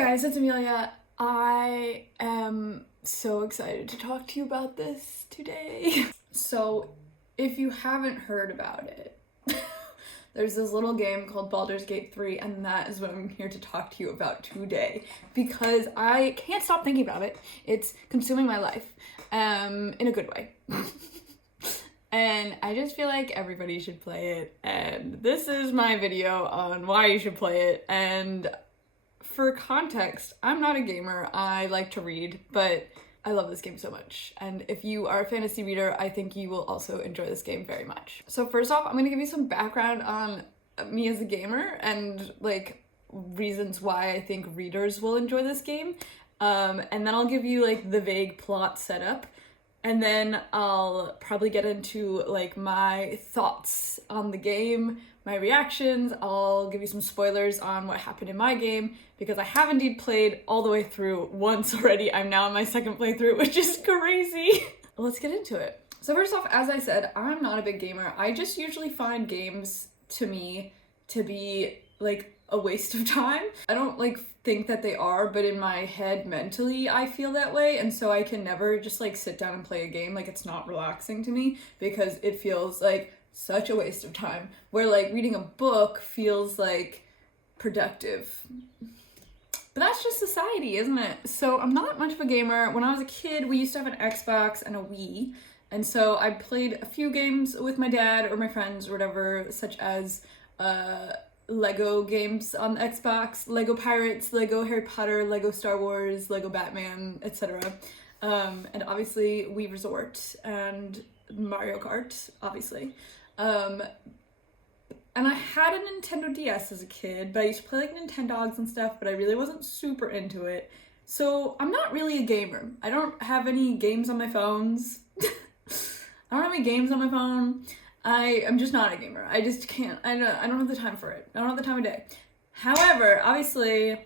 guys, it's Amelia. I am so excited to talk to you about this today. So, if you haven't heard about it, there's this little game called Baldur's Gate 3, and that is what I'm here to talk to you about today, because I can't stop thinking about it. It's consuming my life, in a good way. And I just feel like everybody should play it, and this is my video on why you should play it. And for context, I'm not a gamer. I like to read, but I love this game so much. And if you are a fantasy reader, I think you will also enjoy this game very much. So first off, I'm gonna give you some background on me as a gamer and like reasons why I think readers will enjoy this game. And then I'll give you like the vague plot setup. And then I'll probably get into like my thoughts on the game, my reactions. I'll give you some spoilers on what happened in my game, because I have indeed played all the way through once already. I'm now on my second playthrough, which is crazy. Let's get into it. So first off, as I said, I'm not a big gamer. I just usually find games to me to be like a waste of time. I don't like think that they are, but in my head mentally I feel that way, and so I can never just like sit down and play a game. Like, it's not relaxing to me because it feels like such a waste of time, where like reading a book feels like productive. But that's just society, isn't it? So I'm not much of a gamer. When I was a kid, we used to have an Xbox and a Wii, and so I played a few games with my dad or my friends or whatever, such as Lego games on the Xbox, Lego Pirates, Lego Harry Potter, Lego Star Wars, Lego Batman, etc. And obviously Wii Resort and Mario Kart, obviously. And I had a Nintendo DS as a kid, but I used to play like Nintendogs and stuff, but I really wasn't super into it. So I'm not really a gamer. I don't have any games on my phones. I don't have any games on my phone. I am just not a gamer. I just can't. I don't have the time for it. I don't have the time of day. However, obviously,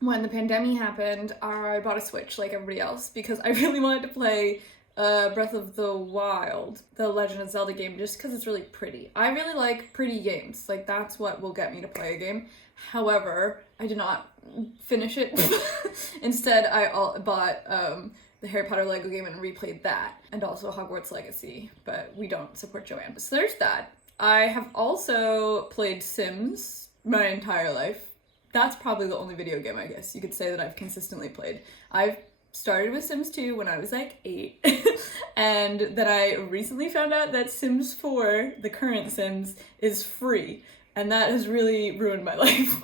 when the pandemic happened, I bought a Switch like everybody else because I really wanted to play Breath of the Wild, the Legend of Zelda game, just because it's really pretty. I really like pretty games. Like, that's what will get me to play a game. However, I did not finish it. Instead, I bought the Harry Potter Lego game and replayed that, and also Hogwarts Legacy, but we don't support Joanne. So there's that. I have also played Sims my entire life. That's probably the only video game, I guess, you could say that I've consistently played. I've started with Sims 2 when I was like 8, and then I recently found out that Sims 4, the current Sims, is free, and that has really ruined my life.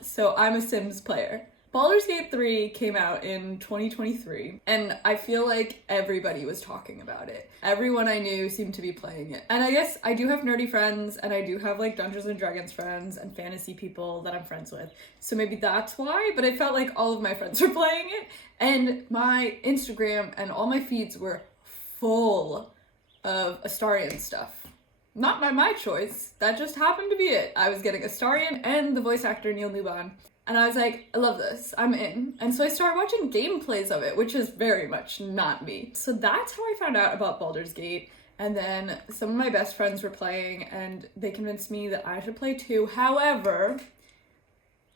So I'm a Sims player. Baldur's Gate 3 came out in 2023, and I feel like everybody was talking about it. Everyone I knew seemed to be playing it. And I guess I do have nerdy friends, and I do have like Dungeons and Dragons friends and fantasy people that I'm friends with. So maybe that's why, but I felt like all of my friends were playing it, and my Instagram and all my feeds were full of Astarion stuff. Not by my choice, that just happened to be it. I was getting Astarion and the voice actor Neil Newbon. And I was like, I love this, I'm in. And so I started watching gameplays of it, which is very much not me. So that's how I found out about Baldur's Gate. And then some of my best friends were playing, and they convinced me that I should play too. However,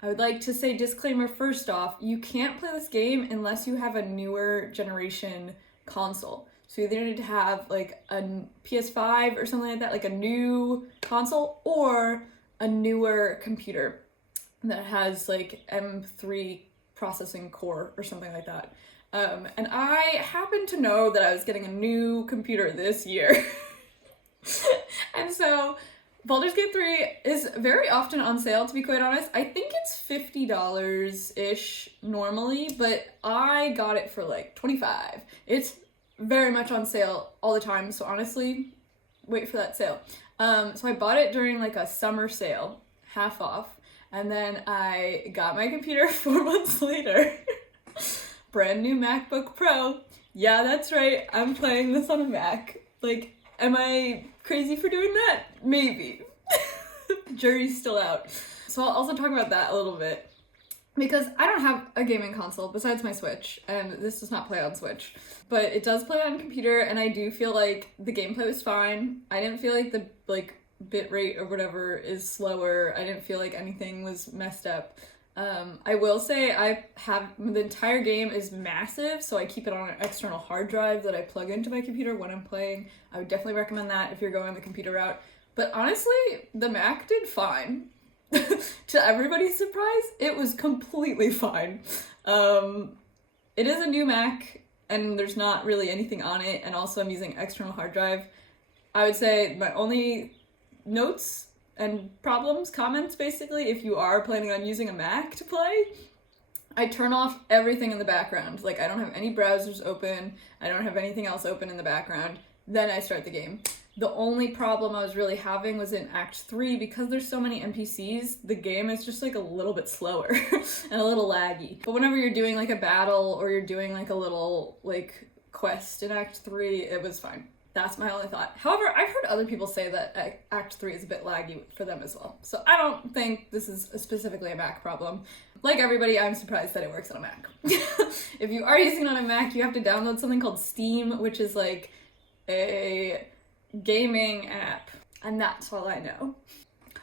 I would like to say disclaimer first off, you can't play this game unless you have a newer generation console. So you either need to have like a PS5 or something like that, like a new console, or a newer computer that has like M3 processing core or something like that. And I happen to know that I was getting a new computer this year. And so Baldur's Gate 3 is very often on sale, to be quite honest. I think it's $50-ish normally, but I got it for like $25. It's very much on sale all the time, so honestly, wait for that sale. So I bought it during like a summer sale, half off. And then I got my computer 4 months later. Brand new MacBook Pro. Yeah, that's right. I'm playing this on a Mac. Like, am I crazy for doing that? Maybe. Jury's still out. So I'll also talk about that a little bit, because I don't have a gaming console besides my Switch, and this does not play on Switch. But it does play on computer, and I do feel like the gameplay was fine. I didn't feel like the, bit rate or whatever is slower. I didn't feel like anything was messed up. I will say the entire game is massive, so I keep it on an external hard drive that I plug into my computer when I'm playing. I would definitely recommend that if you're going the computer route. But honestly, the Mac did fine. To everybody's surprise, it was completely fine. It is a new Mac, and there's not really anything on it, and also I'm using external hard drive. I would say my only notes and comments basically, if you are planning on using a Mac to play, I turn off everything in the background. Like, I don't have any browsers open, I don't have anything else open in the background, then I start the game. The only problem I was really having was in Act 3, because there's so many NPCs, the game is just like a little bit slower and a little laggy. But whenever you're doing like a battle or you're doing like a little like quest in Act 3, it was fine. That's my only thought. However, I've heard other people say that Act 3 is a bit laggy for them as well. So I don't think this is specifically a Mac problem. Like everybody, I'm surprised that it works on a Mac. If you are using it on a Mac, you have to download something called Steam, which is like a gaming app. And that's all I know.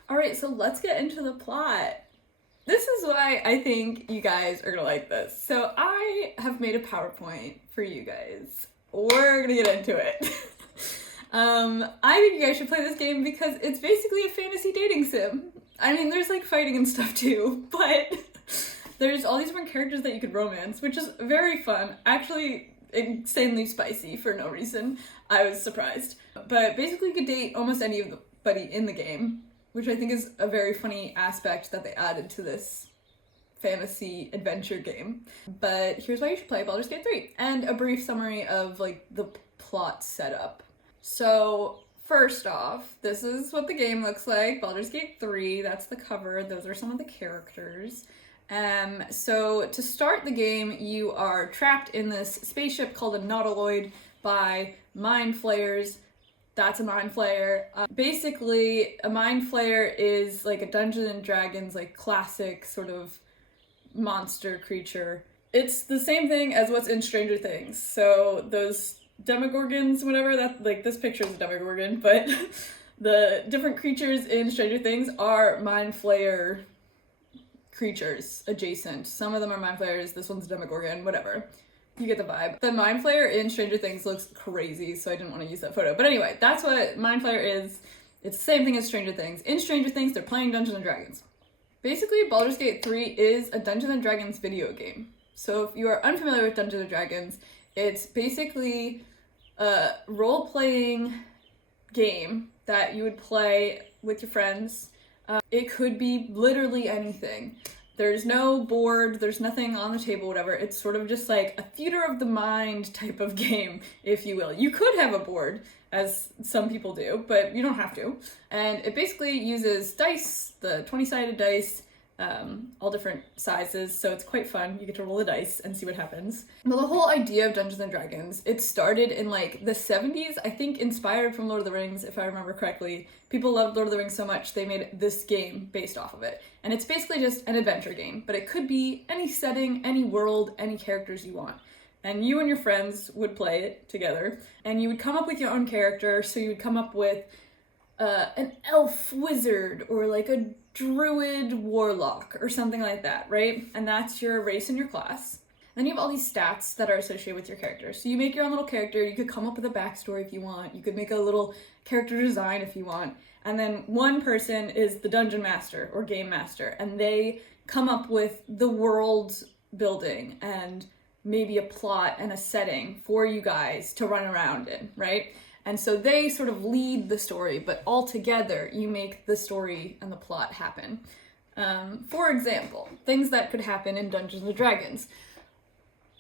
Alright, so let's get into the plot. This is why I think you guys are gonna like this. So I have made a PowerPoint for you guys. We're gonna get into it. I think you guys should play this game because it's basically a fantasy dating sim. I mean, there's like fighting and stuff too, but there's all these different characters that you could romance, which is very fun. Actually, insanely spicy for no reason. I was surprised. But basically you could date almost anybody in the game, which I think is a very funny aspect that they added to this fantasy adventure game. But here's why you should play Baldur's Gate 3, and a brief summary of like the plot setup. So first off, this is what the game looks like. Baldur's Gate 3, that's the cover. Those are some of the characters. So to start the game, you are trapped in this spaceship called a nautiloid by mind flayers. That's a mind flayer. Basically, a mind flayer is like a Dungeons and Dragons, like classic sort of monster creature. It's the same thing as what's in Stranger Things. So those demogorgons, whatever, that like this picture is a demogorgon, but the different creatures in Stranger Things are mind flayer creatures adjacent. Some of them are mind flayers, this one's a demogorgon, whatever. You get the vibe. The mind flayer in Stranger Things looks crazy, so I didn't want to use that photo. But anyway, that's what mind flayer is. It's the same thing as Stranger Things. In Stranger Things, they're playing Dungeons and Dragons. Basically, Baldur's Gate 3 is a Dungeons and Dragons video game. So if you are unfamiliar with Dungeons and Dragons, it's basically a role-playing game that you would play with your friends. It could be literally anything. There's no board, there's nothing on the table, whatever. It's sort of just like a theater of the mind type of game, if you will. You could have a board, as some people do, but you don't have to. And it basically uses dice, the 20-sided dice, all different sizes, so it's quite fun. You get to roll the dice and see what happens. Well, the whole idea of Dungeons and Dragons, it started in like the 70s, I think inspired from Lord of the Rings, if I remember correctly. People loved Lord of the Rings so much they made this game based off of it. And it's basically just an adventure game, but it could be any setting, any world, any characters you want. And you and your friends would play it together, and you would come up with your own character. So you would come up with an elf wizard, or like a druid warlock, or something like that, right? And that's your race and your class. Then you have all these stats that are associated with your character. So you make your own little character, you could come up with a backstory if you want, you could make a little character design if you want, and then one person is the dungeon master or game master, and they come up with the world building and maybe a plot and a setting for you guys to run around in, right? And so they sort of lead the story, but all together you make the story and the plot happen. For example, things that could happen in Dungeons and Dragons.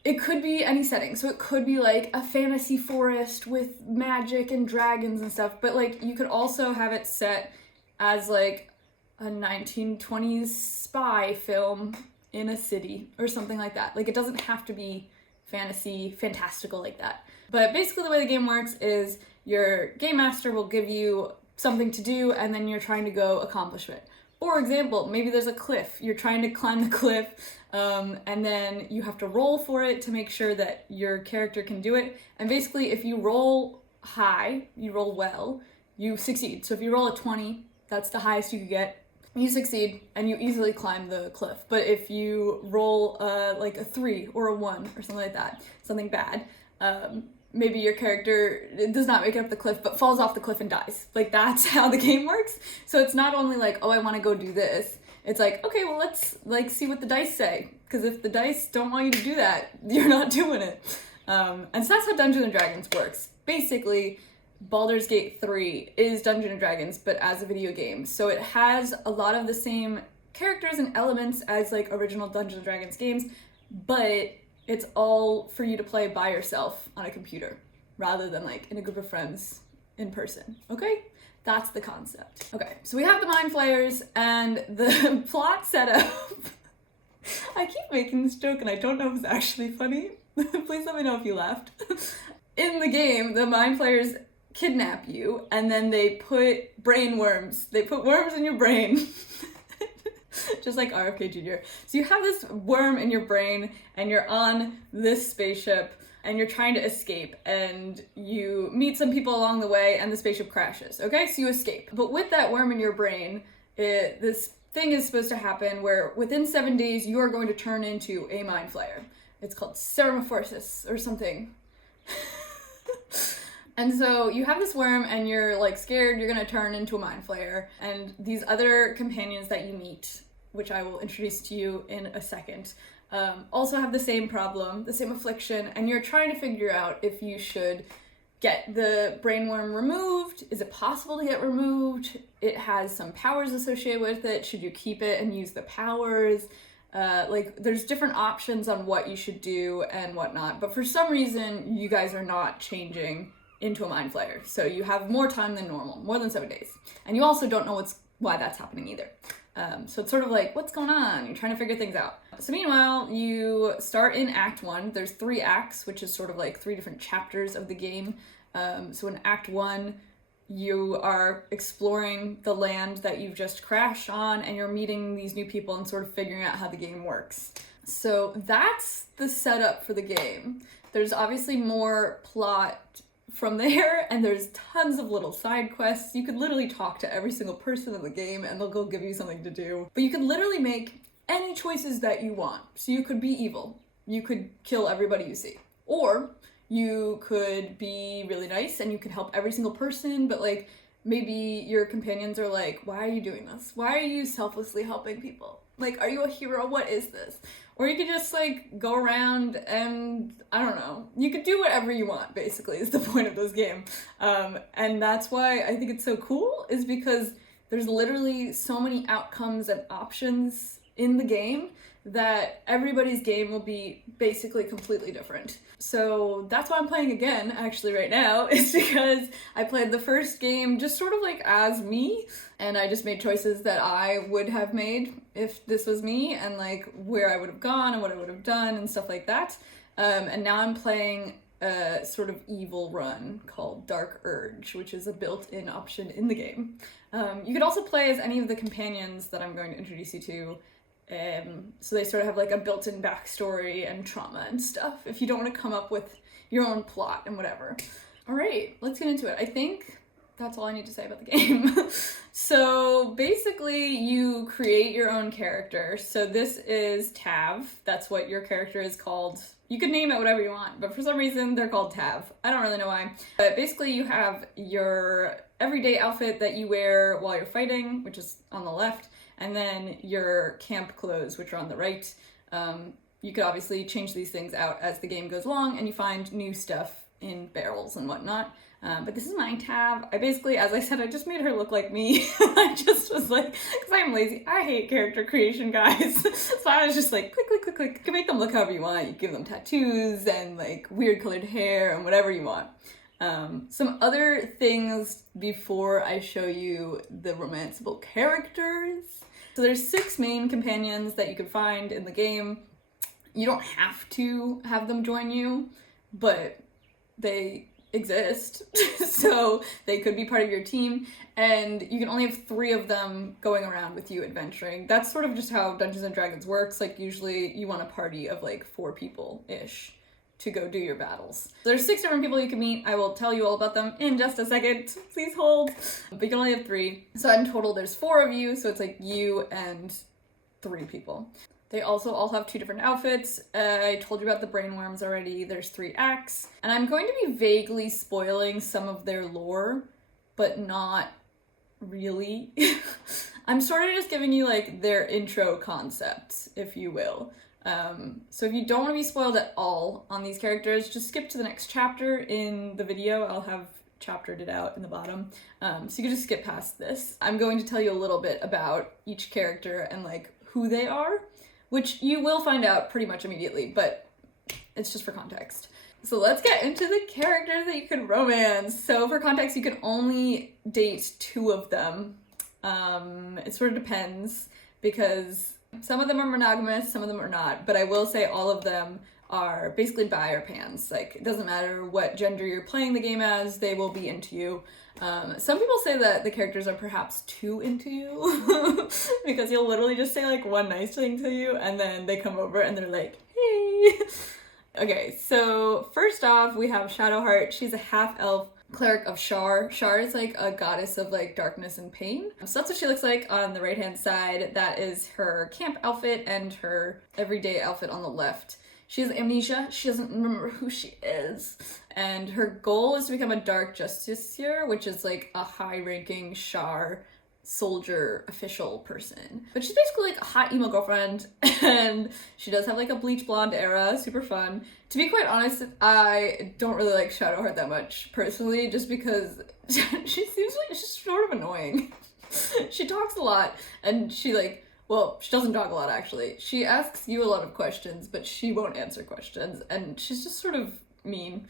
It could be any setting. So it could be like a fantasy forest with magic and dragons and stuff, but like you could also have it set as like a 1920s spy film in a city or something like that. Like it doesn't have to be fantastical like that. But basically the way the game works is your game master will give you something to do and then you're trying to go accomplish it. For example, maybe there's a cliff. You're trying to climb the cliff and then you have to roll for it to make sure that your character can do it. And basically if you roll high, you roll well, you succeed. So if you roll a 20, that's the highest you could get, you succeed and you easily climb the cliff. But if you roll like a 3 or a 1 or something like that, something bad, maybe your character does not make it up the cliff but falls off the cliff and dies. Like, that's how the game works. So it's not only like, oh, I want to go do this. It's like, okay, well, let's like see what the dice say, because if the dice don't want you to do that, you're not doing it. And so that's how Dungeons & Dragons works. Basically, Baldur's Gate 3 is Dungeons & Dragons, but as a video game. So it has a lot of the same characters and elements as like original Dungeons & Dragons games, but it's all for you to play by yourself on a computer rather than like in a group of friends in person, okay? That's the concept. Okay, so we have the Mind Flayers and the plot setup. I keep making this joke and I don't know if it's actually funny. Please let me know if you laughed. In the game, the Mind Flayers kidnap you and then they put brain worms. They put worms in your brain. Just like RFK Jr. So you have this worm in your brain and you're on this spaceship and you're trying to escape and you meet some people along the way and the spaceship crashes, okay? So you escape. But with that worm in your brain, this thing is supposed to happen where within 7 days you are going to turn into a Mind Flayer. It's called Ceramorphosis or something. And so you have this worm and you're like scared you're gonna turn into a Mind Flayer, and these other companions that you meet, which I will introduce to you in a second, also have the same problem, the same affliction, and you're trying to figure out if you should get the brain worm removed. Is it possible to get removed? It has some powers associated with it. Should you keep it and use the powers? Like, there's different options on what you should do and whatnot, but for some reason you guys are not changing into a Mind Flayer. So you have more time than normal, more than 7 days. And you also don't know why that's happening either. So it's sort of like, what's going on? You're trying to figure things out. So meanwhile, you start in Act 1. There's 3 acts, which is sort of like 3 different chapters of the game. So in Act 1, you are exploring the land that you've just crashed on, and you're meeting these new people and sort of figuring out how the game works. So that's the setup for the game. There's obviously more plot from there, and there's tons of little side quests. You could literally talk to every single person in the game and they'll go give you something to do. But you can literally make any choices that you want. So you could be evil. You could kill everybody you see. Or you could be really nice and you could help every single person, but like maybe your companions are like, why are you doing this? Why are you selflessly helping people? Like, are you a hero? What is this? Or you could just like go around and, I don't know, you could do whatever you want, basically, is the point of this game. And that's why I think it's so cool, is because there's literally so many outcomes and options in the game that everybody's game will be basically completely different. So that's why I'm playing again, actually, right now, is because I played the first game just sort of like as me, and I just made choices that I would have made if this was me, and like where I would have gone and what I would have done and stuff like that. And now I'm playing a sort of evil run called Dark Urge, which is a built-in option in the game. You could also play as any of the companions that I'm going to introduce you to. So they sort of have like a built-in backstory and trauma and stuff if you don't want to come up with your own plot and whatever. All right, let's get into it. I think that's all I need to say about the game. So basically you create your own character. So this is Tav. That's what your character is called. You could name it whatever you want, but for some reason they're called Tav. I don't really know why. But basically you have your everyday outfit that you wear while you're fighting, which is on the left, and then your camp clothes, which are on the right. You could obviously change these things out as the game goes along, and you find new stuff in barrels and whatnot. But this is my Tav. I basically, as I said, I just made her look like me. I just was like, because I'm lazy. I hate character creation, guys. So I was just like, click, click, click, click. You can make them look however you want. You give them tattoos and like weird colored hair and whatever you want. Some other things before I show you the romanceable characters. So there's 6 main companions that you can find in the game. You don't have to have them join you, but they exist. So they could be part of your team, and you can only have 3 of them going around with you adventuring. That's sort of just how Dungeons & Dragons works. Like usually you want a party of like 4 people-ish. to go do your battles. There's 6 different people you can meet. I will tell you all about them in just a second. Please hold. But you can only have 3. So in total there's 4 of you, so it's like you and 3 people. They also all have 2 different outfits. I told you about the brainworms already. There's 3 acts. And I'm going to be vaguely spoiling some of their lore, but not really. I'm sort of just giving you like their intro concept, if you will. So if you don't want to be spoiled at all on these characters, just skip to the next chapter in the video. I'll have chaptered it out in the bottom. So you can just skip past this. I'm going to tell you a little bit about each character and like who they are, which you will find out pretty much immediately, but it's just for context. So let's get into the characters that you can romance. So for context, you can only date 2 of them. It sort of depends because some of them are monogamous, some of them are not, but I will say all of them are basically bi or pans. Like, it doesn't matter what gender you're playing the game as, they will be into you. Some people say that the characters are perhaps too into you because you'll literally just say like one nice thing to you and then they come over and they're like, hey. Okay, so first off, we have Shadowheart. She's a half-elf cleric of Shar. Shar is like a goddess of like darkness and pain. So that's what she looks like on the right-hand side. That is her camp outfit and her everyday outfit on the left. She has amnesia. She doesn't remember who she is. And her goal is to become a dark justiciar, which is like a high-ranking Shar soldier official person. But she's basically like a hot emo girlfriend, and she does have like a bleach blonde era, super fun. To be quite honest, I don't really like Shadowheart that much personally, just because she seems like she's sort of annoying. She talks a lot, and she doesn't talk a lot actually. She asks you a lot of questions, but she won't answer questions, and she's just sort of mean.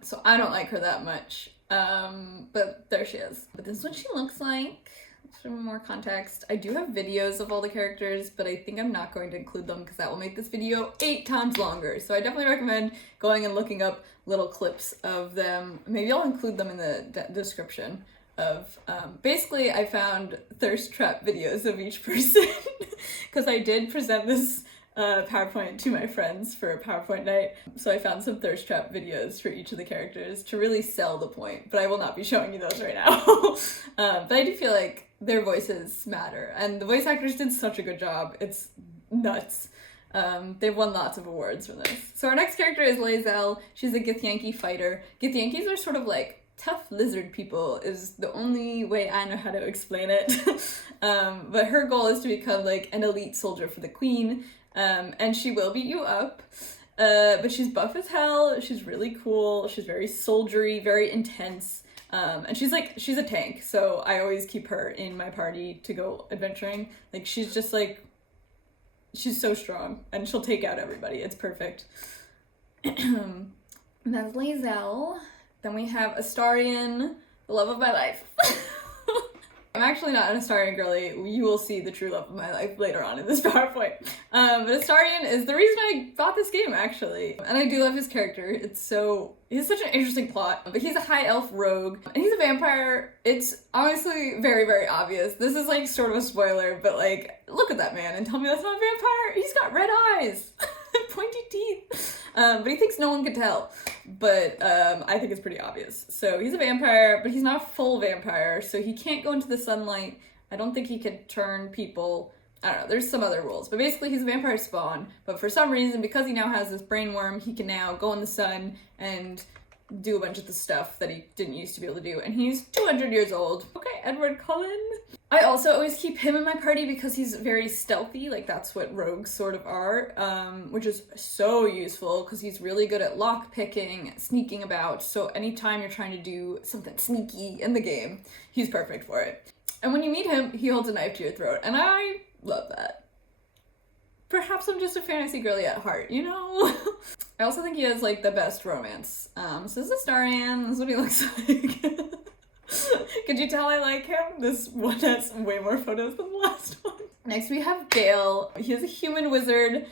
So I don't like her that much. But there she is. But this is what she looks like. Some more context. I do have videos of all the characters, but I think I'm not going to include them because that will make this video 8 times longer. So I definitely recommend going and looking up little clips of them. Maybe I'll include them in the description of, basically I found thirst trap videos of each person because I did present this PowerPoint to my friends for a PowerPoint night. So I found some thirst trap videos for each of the characters to really sell the point, but I will not be showing you those right now. But I do feel like their voices matter, and the voice actors did such a good job. It's nuts. They've won lots of awards for this. So our next character is Lae'zel. She's a Githyanki fighter. Githyankis are sort of like tough lizard people is the only way I know how to explain it. But her goal is to become like an elite soldier for the queen. And she will beat you up, but she's buff as hell. She's really cool. She's very soldiery, very intense, and she's a tank, so I always keep her in my party to go adventuring. Like, she's just like, she's so strong, and she'll take out everybody. It's perfect. That's Lae'zel. Then we have Astarion, the love of my life. I'm actually not an Astarion girly. You will see the true love of my life later on in this PowerPoint. But Astarion is the reason I bought this game, actually. And I do love his character. He has such an interesting plot. But he's a high elf rogue, and he's a vampire. It's honestly very, very obvious. This is like sort of a spoiler, but like, look at that man and tell me that's not a vampire. He's got red eyes and pointy teeth. But he thinks no one could tell. But I think it's pretty obvious. So he's a vampire, but he's not a full vampire, so he can't go into the sunlight. I don't think he could turn people. I don't know, there's some other rules. But basically he's a vampire spawn, but for some reason, because he now has this brain worm, he can now go in the sun and do a bunch of the stuff that he didn't used to be able to do. And he's 200 years old. Okay, Edward Cullen. I also always keep him in my party because he's very stealthy, like that's what rogues sort of are, which is so useful because he's really good at lock picking, sneaking about, so anytime you're trying to do something sneaky in the game, he's perfect for it. And when you meet him, he holds a knife to your throat, and I love that. Perhaps I'm just a fantasy girly at heart, you know? I also think he has like the best romance. So this is Astarion, this is what he looks like. Could you tell I like him? This one has way more photos than the last one. Next we have Gale. He is a human wizard,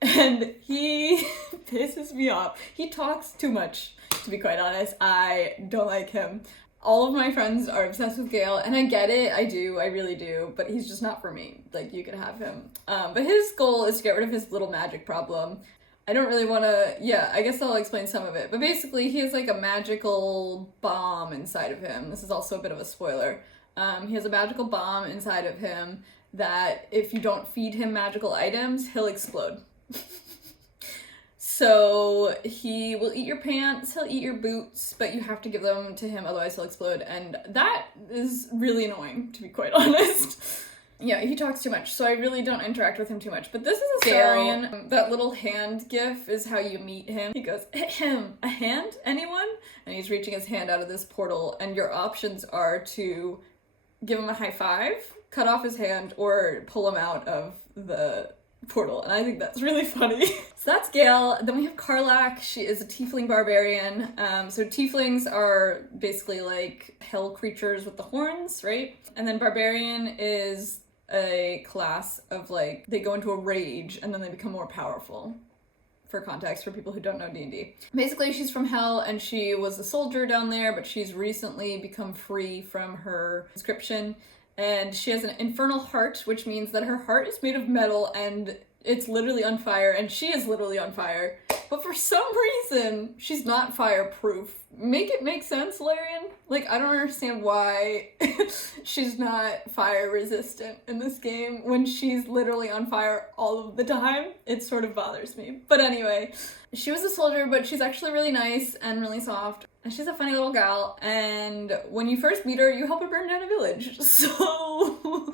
and he pisses me off. He talks too much, to be quite honest. I don't like him. All of my friends are obsessed with Gale, and I get it, I do, I really do, but he's just not for me. Like, you can have him. But his goal is to get rid of his little magic problem. I don't really want to, yeah, I guess I'll explain some of it. But basically, he has like a magical bomb inside of him. This is also a bit of a spoiler. He has a magical bomb inside of him that if you don't feed him magical items, he'll explode. So he will eat your pants, he'll eat your boots, but you have to give them to him, otherwise he'll explode. And that is really annoying, to be quite honest. Yeah, he talks too much, so I really don't interact with him too much. But this is a Starion. That little hand gif is how you meet him. He goes, ahem, a hand, anyone? And he's reaching his hand out of this portal, and your options are to give him a high five, cut off his hand, or pull him out of the portal. And I think that's really funny. So that's Gale. Then we have Karlach. She is a tiefling barbarian. So tieflings are basically like hell creatures with the horns, right? And then barbarian is a class of like, they go into a rage and then they become more powerful. For context, for people who don't know D&D. Basically, she's from Hell and she was a soldier down there, but she's recently become free from her conscription. And she has an infernal heart, which means that her heart is made of metal and it's literally on fire, and she is literally on fire. But for some reason, she's not fireproof. Make it make sense, Larian? Like, I don't understand why she's not fire resistant in this game when she's literally on fire all of the time. It sort of bothers me. But anyway, she was a soldier, but she's actually really nice and really soft. And she's a funny little gal, and when you first meet her, you help her burn down a village. So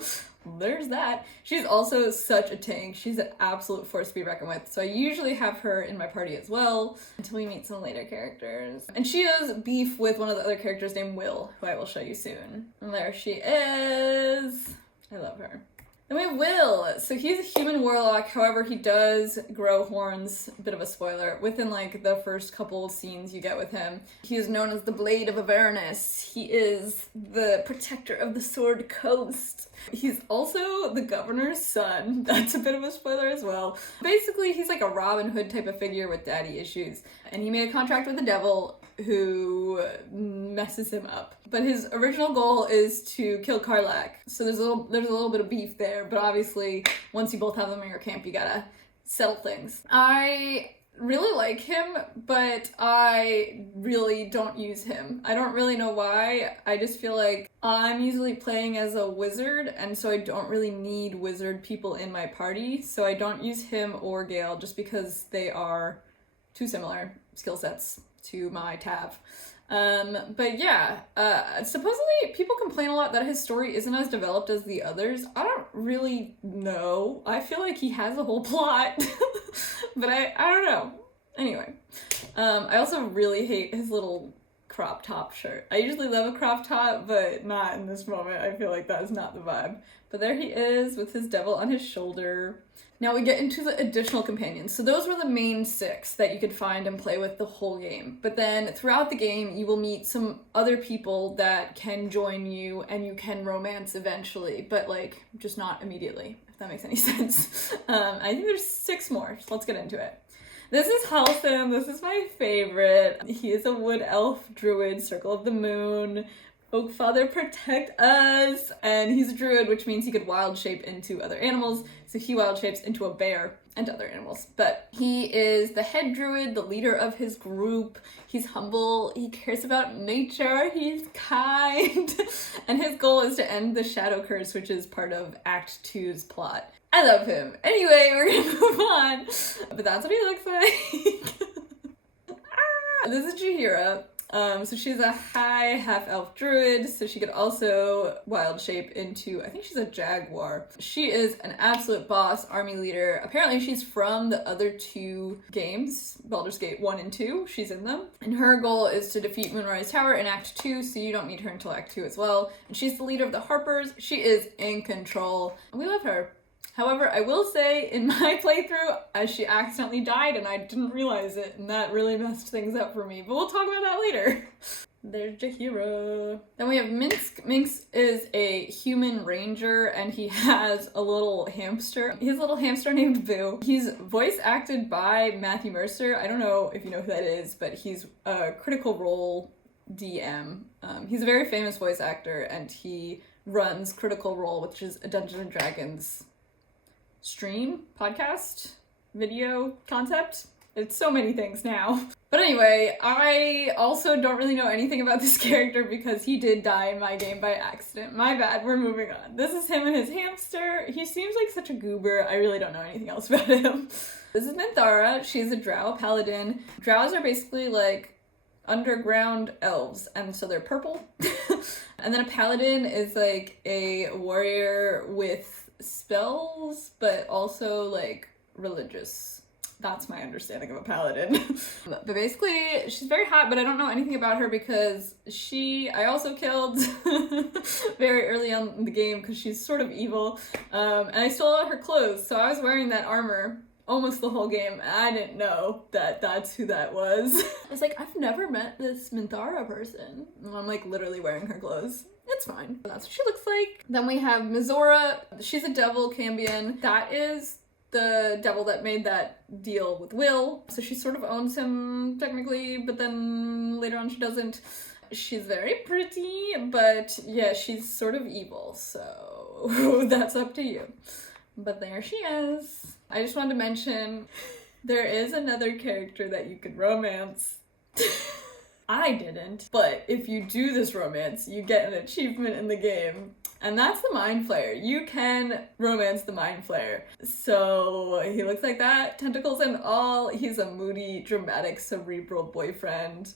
there's that. She's also such a tank. She's an absolute force to be reckoned with. So I usually have her in my party as well until we meet some later characters. And she has beef with one of the other characters named Will, who I will show you soon. And there she is. I love her. Then we have Will. So he's a human warlock, however he does grow horns, a bit of a spoiler, within like the first couple scenes you get with him. He is known as the Blade of Avernus. He is the protector of the Sword Coast. He's also the governor's son. That's a bit of a spoiler as well. Basically, he's like a Robin Hood type of figure with daddy issues. And he made a contract with the devil who messes him up. But his original goal is to kill Karlach. So there's a little bit of beef there, but obviously once you both have them in your camp, you gotta settle things. I really like him, but I really don't use him. I don't really know why. I just feel like I'm usually playing as a wizard, and so I don't really need wizard people in my party. So I don't use him or Gale just because they are too similar skill sets to my Tav. But yeah, supposedly people complain a lot that his story isn't as developed as the others. I don't really know. I feel like he has a whole plot, but I don't know. Anyway, I also really hate his little crop top shirt. I usually love a crop top, but not in this moment. I feel like that is not the vibe. But there he is with his devil on his shoulder. Now we get into the additional companions. So those were the main 6 that you could find and play with the whole game. But then throughout the game, you will meet some other people that can join you and you can romance eventually, but like just not immediately, if that makes any sense. I think there's 6 more, so let's get into it. This is Halcyon. This is my favorite. He is a wood elf druid, Circle of the Moon. Oak Father, protect us! And he's a druid, which means he could wild shape into other animals. So he wild shapes into a bear and other animals. But he is the head druid, the leader of his group. He's humble, he cares about nature, he's kind. And his goal is to end the Shadow Curse, which is part of Act 2's plot. I love him. Anyway, we're gonna move on. But that's what he looks like. This is Jaheira. So she's a high half-elf druid, so she could also wild shape into, I think she's a jaguar. She is an absolute boss army leader. Apparently she's from the other 2 games, Baldur's Gate 1 and 2, she's in them. And her goal is to defeat Moonrise Tower in Act 2, so you don't meet her until Act 2 as well. And she's the leader of the Harpers. She is in control. We love her. However, I will say, in my playthrough, she accidentally died and I didn't realize it, and that really messed things up for me, but we'll talk about that later. There's Jaheira. Then we have Minsk. Minsk is a human ranger, and he has a little hamster. He has a little hamster named Boo. He's voice acted by Matthew Mercer. I don't know if you know who that is, but he's a Critical Role DM. He's a very famous voice actor, and he runs Critical Role, which is a Dungeons & Dragons stream, podcast, video concept. It's so many things now. But anyway, I also don't really know anything about this character because he did die in my game by accident. My bad, we're moving on. This is him and his hamster. He seems like such a goober. I really don't know anything else about him. This is Minthara. She's a drow paladin. Drows are basically like underground elves, and so they're purple. And then a paladin is like a warrior with spells, but also like religious. That's my understanding of a paladin. But basically, she's very hot, but I don't know anything about her because I also killed very early on in the game because she's sort of evil. And I stole all her clothes, so I was wearing that armor almost the whole game. And I didn't know that that's who that was. I was like, I've never met this Minthara person. And I'm like literally wearing her clothes. It's fine. That's what she looks like. Then we have Mizora. She's a devil Cambion. That is the devil that made that deal with Will. So she sort of owns him technically, but then later on she doesn't. She's very pretty, but yeah, she's sort of evil, so that's up to you. But there she is. I just wanted to mention there is another character that you could romance. I didn't, but if you do this romance, you get an achievement in the game. And that's the Mind Flayer. You can romance the Mind Flayer. So he looks like that, tentacles and all. He's a moody, dramatic, cerebral boyfriend.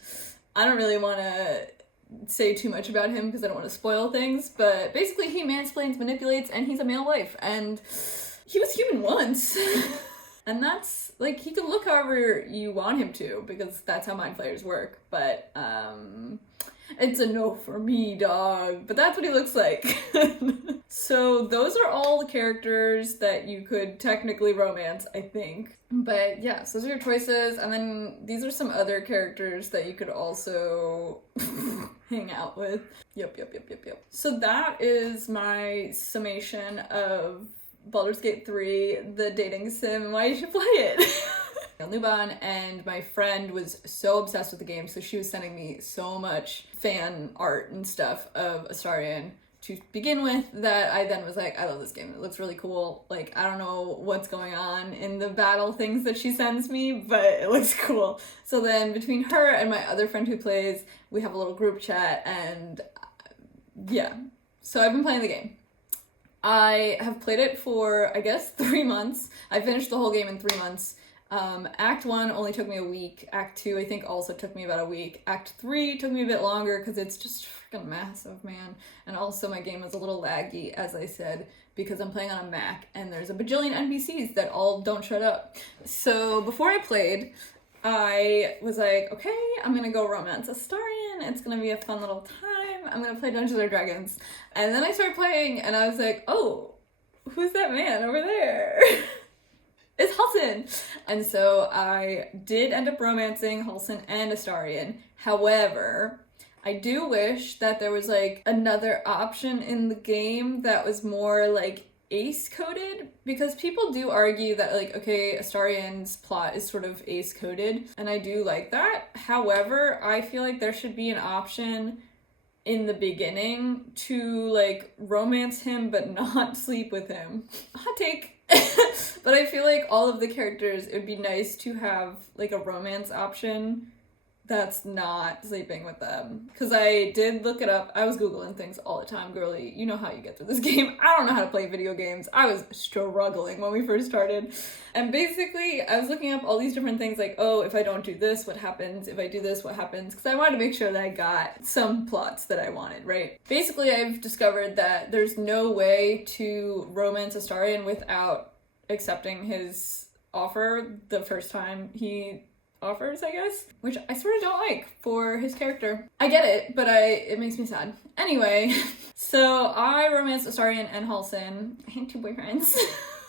I don't really want to say too much about him because I don't want to spoil things, but basically he mansplains, manipulates, and he's a male wife. And he was human once. And that's, like, he can look however you want him to because that's how Mind Flayers work. But, it's a no for me, dog. But that's what he looks like. So those are all the characters that you could technically romance, I think. But yes, those are your choices. And then these are some other characters that you could also hang out with. Yep. So that is my summation of Baldur's Gate 3, the dating sim, and why you should play it. Luban and my friend was so obsessed with the game, so she was sending me so much fan art and stuff of Astarion to begin with that I then was like, I love this game. It looks really cool. Like, I don't know what's going on in the battle things that she sends me, but it looks cool. So then between her and my other friend who plays, we have a little group chat, and yeah. So I've been playing the game. I have played it for, I guess, 3 months. I finished the whole game in 3 months. Act 1 only took me a week. Act 2 I think also took me about a week. Act 3 took me a bit longer because it's just freaking massive, man. And also my game is a little laggy, as I said, because I'm playing on a Mac and there's a bajillion NPCs that all don't shut up. So before I played, I was like, okay, I'm gonna go romance Astarion. It's gonna be a fun little time. I'm gonna play Dungeons & Dragons. And then I started playing and I was like, oh, who's that man over there? It's Halsin! And so I did end up romancing Halsin and Astarion. However, I do wish that there was like another option in the game that was more like ace coded, because people do argue that like, okay, Astarion's plot is sort of ace coded, and I do like that. However, I feel like there should be an option in the beginning to like romance him but not sleep with him. Hot take. But I feel like all of the characters, it would be nice to have like a romance option that's not sleeping with them. Because I did look it up. I was Googling things all the time, girly. You know how you get through this game. I don't know how to play video games. I was struggling when we first started. And basically, I was looking up all these different things like, oh, if I don't do this, what happens? If I do this, what happens? Because I wanted to make sure that I got some plots that I wanted, right? Basically, I've discovered that there's no way to romance Astarion without accepting his offer the first time he offers, I guess, which I sort of don't like for his character. I get it, but it makes me sad. Anyway, so I romanced Astarion and Halsin. I had 2 boyfriends.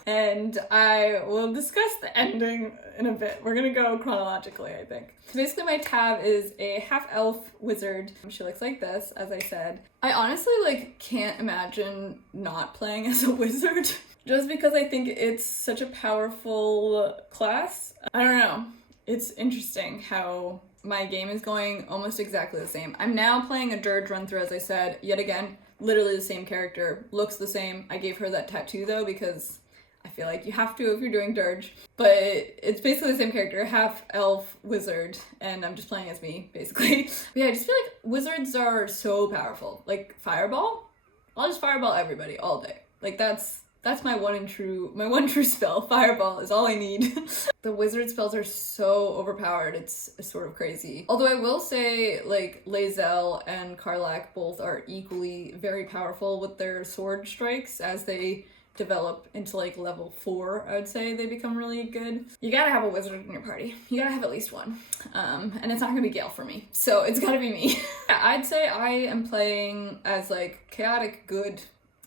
And I will discuss the ending in a bit. We're gonna go chronologically, I think. So basically my tab is a half-elf wizard. She looks like this, as I said. I honestly like can't imagine not playing as a wizard just because I think it's such a powerful class. I don't know. It's interesting how my game is going almost exactly the same. I'm now playing a Dirge run-through, as I said. Yet again, literally the same character. Looks the same. I gave her that tattoo, though, because I feel like you have to if you're doing Dirge. But it's basically the same character, half elf wizard, and I'm just playing as me, basically. But yeah, I just feel like wizards are so powerful. Like Fireball, I'll just Fireball everybody all day. Like that's my one true spell. Fireball is all I need. The wizard spells are so overpowered, it's sort of crazy. Although I will say, like, Lae'zel and Karlach both are equally very powerful with their sword strikes. As they develop into like level 4, I would say they become really good. You gotta have a wizard in your party. You gotta have at least one. And it's not gonna be Gale for me, so it's gotta be me. I'd say I am playing as like chaotic good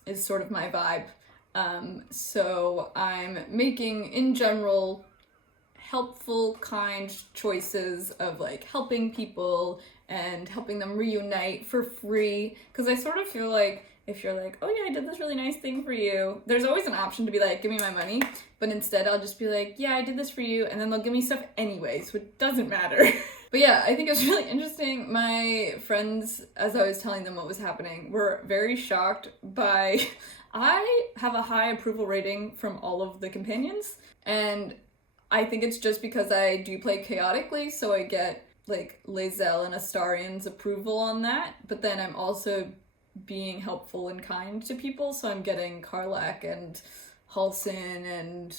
is sort of my vibe. So I'm making, in general, helpful, kind choices of like helping people and helping them reunite for free. Because I sort of feel like if you're like, oh yeah, I did this really nice thing for you, there's always an option to be like, give me my money. But instead I'll just be like, yeah, I did this for you, and then they'll give me stuff anyways, which doesn't matter. But yeah, I think it was really interesting. My friends, as I was telling them what was happening, were very shocked by I have a high approval rating from all of the companions, and I think it's just because I do play chaotically, so I get like Lae'zel and Astarion's approval on that, but then I'm also being helpful and kind to people, so I'm getting Karlach and Halsin and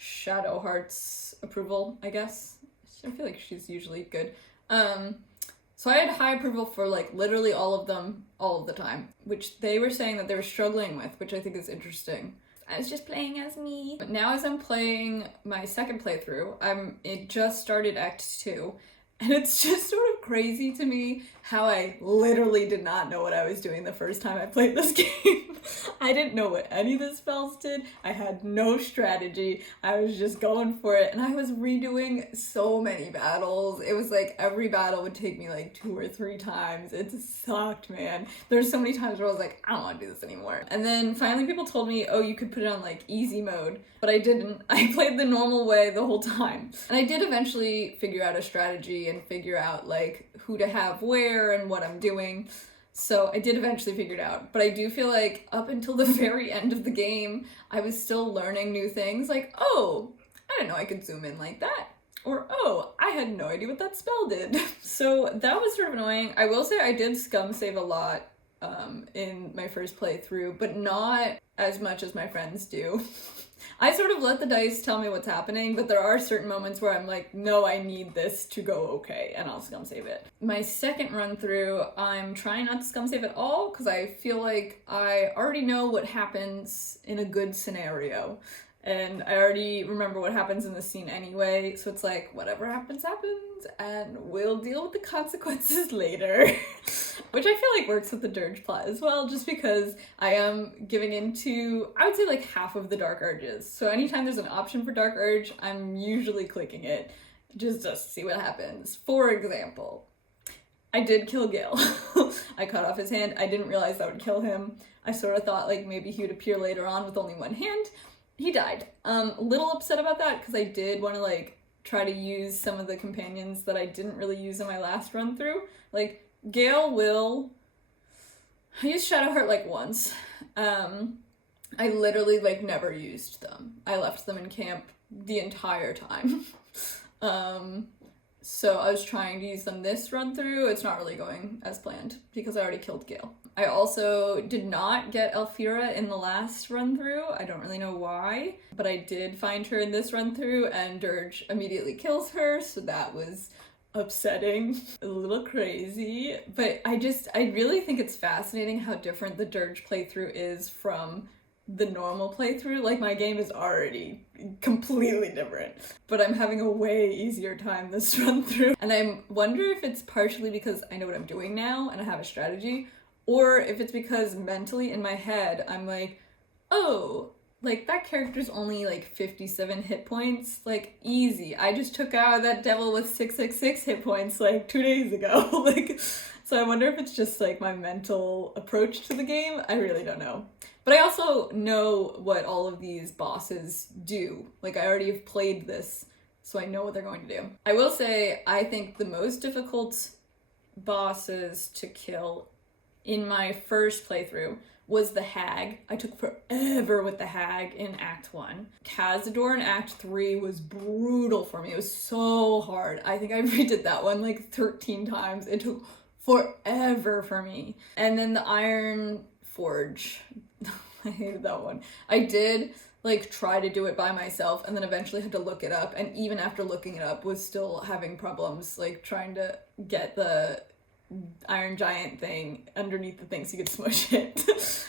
Shadowheart's approval, I guess. I feel like she's usually good. So I had high approval for like literally all of them all of the time, which they were saying that they were struggling with, which I think is interesting. I was just playing as me. But now as I'm playing my second playthrough, it just started Act 2, and it's just sort of crazy to me how I literally did not know what I was doing the first time I played this game. I didn't know what any of the spells did. I had no strategy. I was just going for it, and I was redoing so many battles. It was like every battle would take me like 2 or 3 times. It sucked, man. There's so many times where I was like, I don't want to do this anymore. And then finally people told me, oh, you could put it on like easy mode, but I didn't. I played the normal way the whole time. And I did eventually figure out a strategy and figure out like who to have where and what I'm doing. So I did eventually figure it out, but I do feel like up until the very end of the game, I was still learning new things, like, oh, I didn't know I could zoom in like that, or oh, I had no idea what that spell did. So that was sort of annoying. I will say I did scum save a lot in my first playthrough, but not as much as my friends do. I sort of let the dice tell me what's happening, but there are certain moments where I'm like, no, I need this to go okay, and I'll scum save it. My second run through, I'm trying not to scum save at all, because I feel like I already know what happens in a good scenario, and I already remember what happens in the scene anyway, so it's like, whatever happens, happens, and we'll deal with the consequences later. Which I feel like works with the Dirge plot as well, just because I am giving into, I would say, like half of the Dark Urges. So anytime there's an option for Dark Urge, I'm usually clicking it just to see what happens. For example, I did kill Gale. I cut off his hand. I didn't realize that would kill him. I sort of thought like maybe he would appear later on with only one hand. He died. A little upset about that because I did want to like try to use some of the companions that I didn't really use in my last run through. Like Gale will, I used Shadowheart like once. I literally like never used them. I left them in camp the entire time. So I was trying to use them this run through. It's not really going as planned because I already killed Gale. I also did not get Alfira in the last run through. I don't really know why, but I did find her in this run through, and Dirge immediately kills her, so that was upsetting, a little crazy. But I really think it's fascinating how different the Dirge playthrough is from the normal playthrough. Like, my game is already completely different, but I'm having a way easier time this run through. And I wonder if it's partially because I know what I'm doing now and I have a strategy, or if it's because mentally in my head I'm like, oh, like that character's only like 57 hit points, like easy. I just took out that devil with 666 hit points like 2 days ago. Like, so I wonder if it's just like my mental approach to the game. I really don't know. But I also know what all of these bosses do. Like, I already have played this, so I know what they're going to do. I will say, I think the most difficult bosses to kill in my first playthrough was the hag. I took forever with the hag in Act 1. Cazador in Act 3 was brutal for me. It was so hard. I think I redid that one like 13 times. It took forever for me. And then the Iron Forge. I hated that one. I did like try to do it by myself and then eventually had to look it up, and even after looking it up was still having problems like trying to get the Iron Giant thing underneath the thing so you could smush it.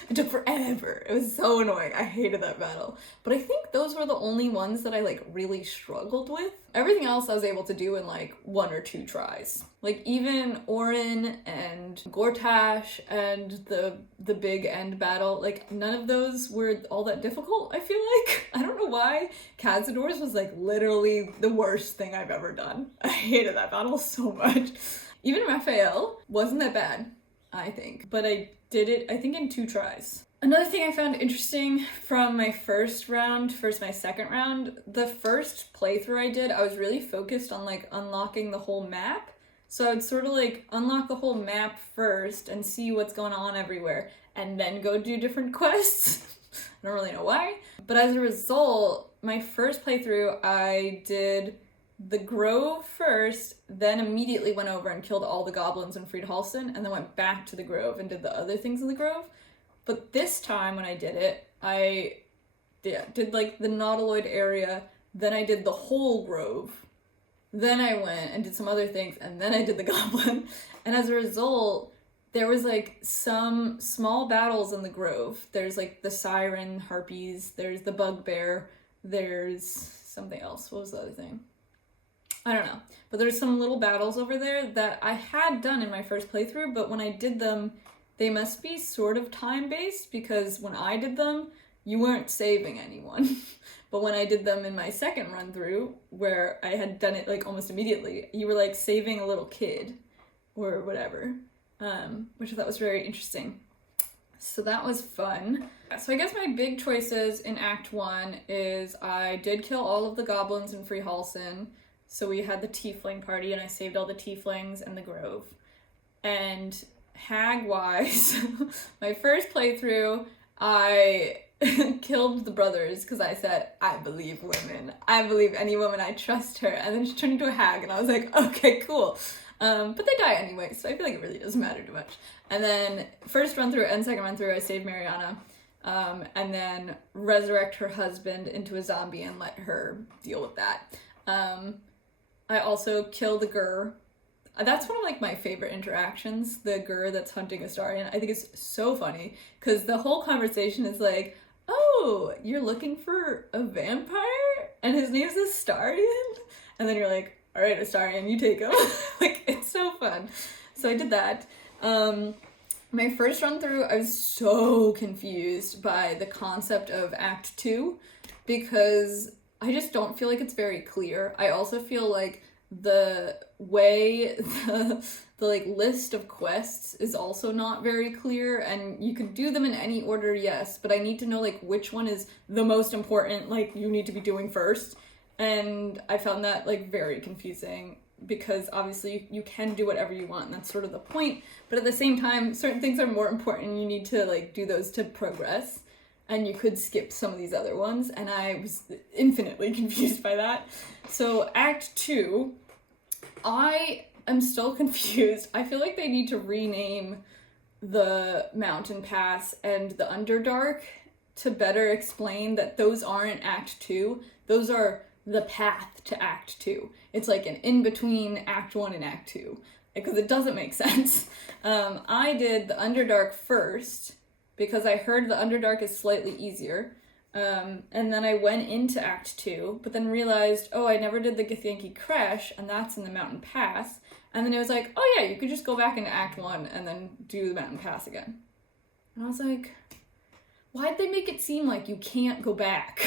It took forever. It was so annoying. I hated that battle. But I think those were the only ones that I like really struggled with. Everything else I was able to do in like 1 or 2 tries. Like even Orin and Gortash and the big end battle, like none of those were all that difficult, I feel like. I don't know why. Cazador's was like literally the worst thing I've ever done. I hated that battle so much. Even Raphael wasn't that bad, I think, but I did it, I think, in 2 tries. Another thing I found interesting from my my second round, the first playthrough I did, I was really focused on like unlocking the whole map. So I would sort of like unlock the whole map first and see what's going on everywhere, and then go do different quests. I don't really know why, but as a result, my first playthrough, I did the Grove first, then immediately went over and killed all the goblins in Friedhalsen, and then went back to the Grove and did the other things in the Grove. But this time when I did it, I did like the Nautiloid area, then I did the whole Grove, then I went and did some other things, and then I did the Goblin. And as a result, there was like some small battles in the Grove. There's like the Siren Harpies, there's the Bugbear, there's something else. What was the other thing? I don't know, but there's some little battles over there that I had done in my first playthrough, but when I did them, they must be sort of time-based, because when I did them, you weren't saving anyone. But when I did them in my second run-through, where I had done it like almost immediately, you were like saving a little kid or whatever, which I thought was very interesting. So that was fun. So I guess my big choices in Act 1 is I did kill all of the goblins in Friedhalsen. So we had the tiefling party, and I saved all the tieflings and the Grove. And hag-wise, my first playthrough, I killed the brothers because I said, I believe women. I believe any woman, I trust her. And then she turned into a hag, and I was like, okay, cool. But they die anyway, so I feel like it really doesn't matter too much. And then first run-through and second run-through, I saved Mariana. And then resurrect her husband into a zombie and let her deal with that. I also kill the Gur. That's one of like my favorite interactions, the Gur that's hunting Astarion. I think it's so funny because the whole conversation is like, oh, you're looking for a vampire? And his name's Astarion? And then you're like, all right, Astarion, you take him. Like, it's so fun. So I did that. My first run through, I was so confused by the concept of Act 2 because I just don't feel like it's very clear. I also feel like the way the like list of quests is also not very clear, and you could do them in any order, yes, but I need to know like which one is the most important, like you need to be doing first. And I found that like very confusing because obviously you can do whatever you want, and that's sort of the point, but at the same time certain things are more important, you need to like do those to progress. And you could skip some of these other ones, and I was infinitely confused by that. So Act 2, I am still confused. I feel like they need to rename the Mountain Pass and the Underdark to better explain that those aren't Act 2. Those are the path to Act 2. It's like an in-between Act 1 and Act 2, because it doesn't make sense. I did the Underdark first, because I heard the Underdark is slightly easier. And then I went into Act 2, but then realized, oh, I never did the Githyanki Crash, and that's in the Mountain Pass. And then it was like, oh yeah, you could just go back into Act 1 and then do the Mountain Pass again. And I was like, why'd they make it seem like you can't go back?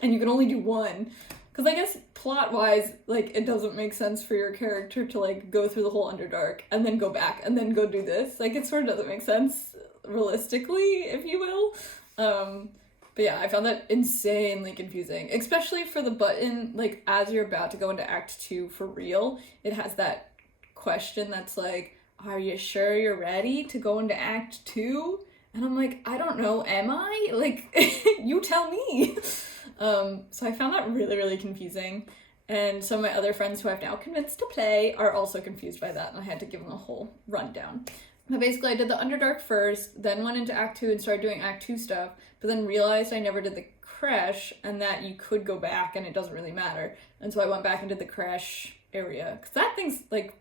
And you can only do one? Because I guess plot-wise, like, it doesn't make sense for your character to, like, go through the whole Underdark and then go back and then go do this. Like, it sort of doesn't make sense realistically, if you will. But yeah, I found that insanely confusing, especially for the button, like, as you're about to go into Act 2 for real, it has that question that's like, are you sure you're ready to go into Act 2? And I'm like, I don't know, am I? Like, you tell me. So I found that really, really confusing. And some of my other friends who I've now convinced to play are also confused by that, and I had to give them a whole rundown. But basically I did the Underdark first, then went into Act 2 and started doing Act 2 stuff, but then realized I never did the Creche, and that you could go back and it doesn't really matter. And so I went back and did the Creche area, because that thing's, like,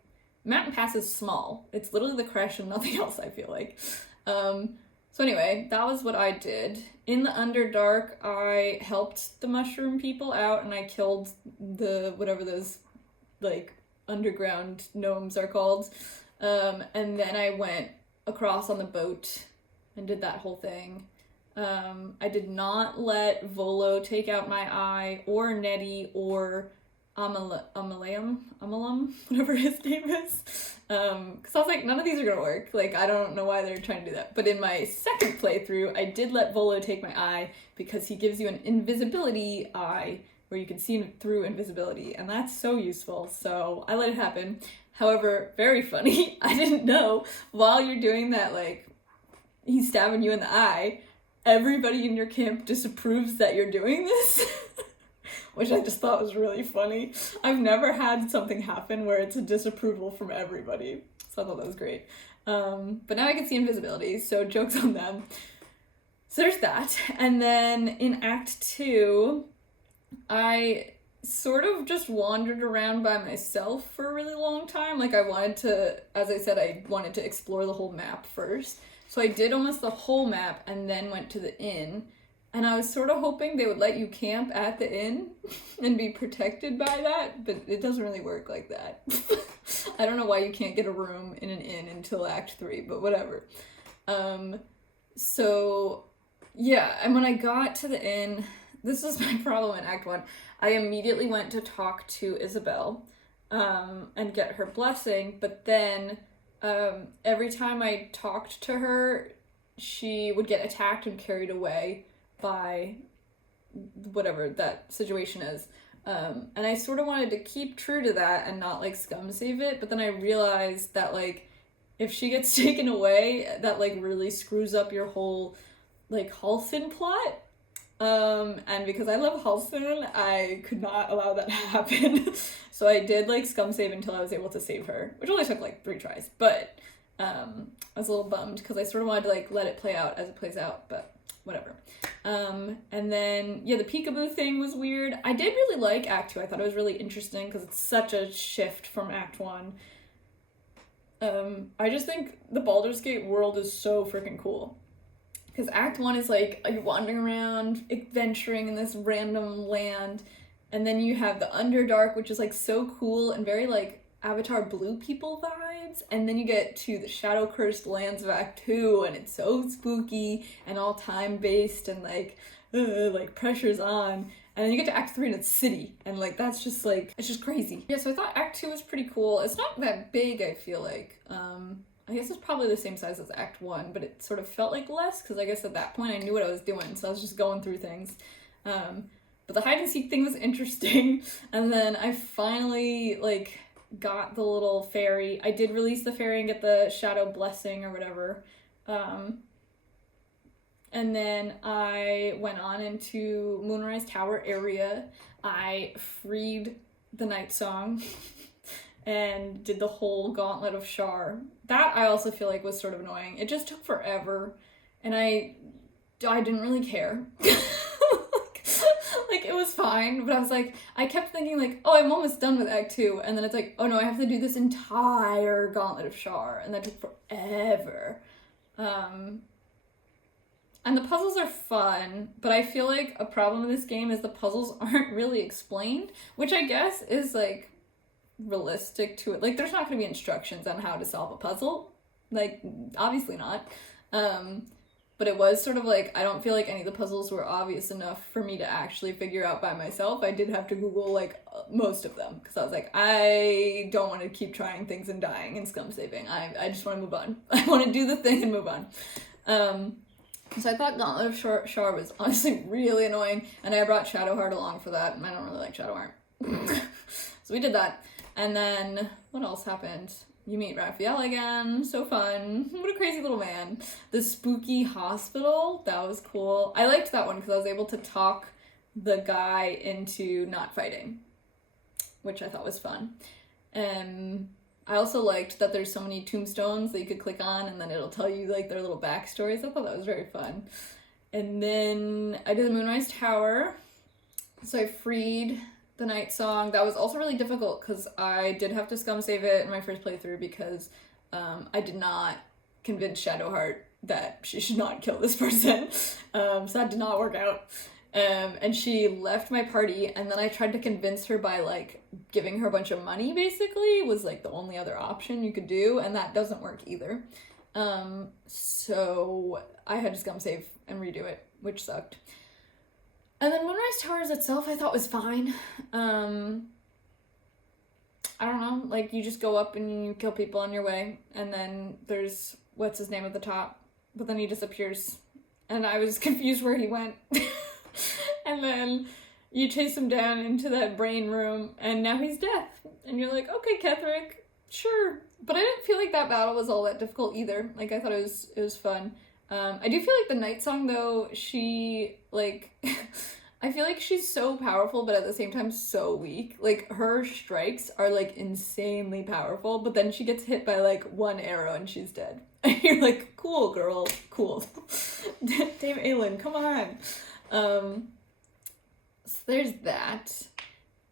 Mountain Pass is small. It's literally the Creche and nothing else, I feel like. So anyway, that was what I did. In the Underdark, I helped the mushroom people out, and I killed the, whatever those, like, underground gnomes are called. And then I went across on the boat and did that whole thing. I did not let Volo take out my eye, or Nettie, or Amelum, whatever his name is. Because I was like, none of these are gonna work. Like, I don't know why they're trying to do that. But in my second playthrough, I did let Volo take my eye, because he gives you an invisibility eye, where you can see through invisibility, and that's so useful, so I let it happen. However, very funny, I didn't know, while you're doing that, like, he's stabbing you in the eye, everybody in your camp disapproves that you're doing this, which I just thought was really funny. I've never had something happen where it's a disapproval from everybody, so I thought that was great. But now I can see invisibility, so joke's on them. So there's that, and then in Act 2, I sort of just wandered around by myself for a really long time. Like, I wanted to, as I said, I wanted to explore the whole map first. So I did almost the whole map and then went to the inn. And I was sort of hoping they would let you camp at the inn and be protected by that, but it doesn't really work like that. I don't know why you can't get a room in an inn until Act 3, but whatever. So, yeah, and when I got to the inn, this was my problem in Act 1. I immediately went to talk to Isabel and get her blessing, but then every time I talked to her, she would get attacked and carried away by whatever that situation is. And I sort of wanted to keep true to that and not, like, scum save it, but then I realized that, like, if she gets taken away, that, like, really screws up your whole, like, Halsin plot. And because I love Halsin, I could not allow that to happen. So I did, like, scum save until I was able to save her, which only took, like, 3 tries, but I was a little bummed because I sort of wanted to, like, let it play out as it plays out, but whatever. And then, yeah, the peekaboo thing was weird. I did really like Act 2. I thought it was really interesting because it's such a shift from Act 1. I just think the Baldur's Gate world is so freaking cool. Because Act 1 is, like, you're wandering around, adventuring in this random land, and then you have the Underdark, which is, like, so cool and very, like, Avatar Blue People vibes, and then you get to the shadow-cursed lands of Act 2, and it's so spooky and all time-based and, like, pressure's on, and then you get to Act 3 and it's city, and, like, that's just, like, it's just crazy. Yeah, so I thought Act 2 was pretty cool. It's not that big, I feel like. I guess it's probably the same size as Act 1, but it sort of felt like less, because I guess at that point I knew what I was doing, so I was just going through things. But the hide and seek thing was interesting, and then I finally, like, got the little fairy. I did release the fairy and get the shadow blessing or whatever. And then I went on into Moonrise Tower area. I freed the Night Song and did the whole Gauntlet of Shar. That I also feel like was sort of annoying. It just took forever, and I didn't really care. Like, it was fine, but I was like, I kept thinking, like, oh, I'm almost done with Act 2, and then it's like, oh no, I have to do this entire Gauntlet of Shar, and that took forever. And the puzzles are fun, but I feel like a problem in this game is the puzzles aren't really explained, which I guess is, like, realistic to it. Like, there's not going to be instructions on how to solve a puzzle. Like, obviously not. But it was sort of like, I don't feel like any of the puzzles were obvious enough for me to actually figure out by myself. I did have to Google, like, most of them, because I was like, I don't want to keep trying things and dying and scum saving. I just want to move on. I want to do the thing and move on. So I thought Gauntlet of Shar was honestly really annoying, and I brought Shadowheart along for that, and I don't really like Shadowheart. So we did that. And then, what else happened? you meet Raphael again, so fun. What a crazy little man. The spooky hospital, that was cool. I liked that one because I was able to talk the guy into not fighting, which I thought was fun. I also liked that there's so many tombstones that you could click on and then it'll tell you like their little backstories. I thought that was very fun. And then I did the Moonrise Tower. So I freed the Night Song. That was also really difficult because I did have to scum save it in my first playthrough because I did not convince Shadowheart that she should not kill this person. So that did not work out. And she left my party, and then I tried to convince her by like giving her a bunch of money, basically, was like the only other option you could do, and that doesn't work either. So I had to scum save and redo it, which sucked. And then Moonrise Towers itself I thought was fine. I don't know, like you just go up and you kill people on your way, and then there's what's his name at the top, but then he disappears, and I was confused where he went. And then you chase him down into that brain room, and now he's death. And you're like, okay, Ketherick, sure. But I didn't feel like that battle was all that difficult either. Like, I thought it was fun. I do feel like the Night Song, though, she, like, I feel like she's so powerful, but at the same time so weak. Like, her strikes are, like, insanely powerful, but then she gets hit by, like, one arrow and she's dead. And you're like, cool, girl, cool. Dame Aelin, come on. So there's that.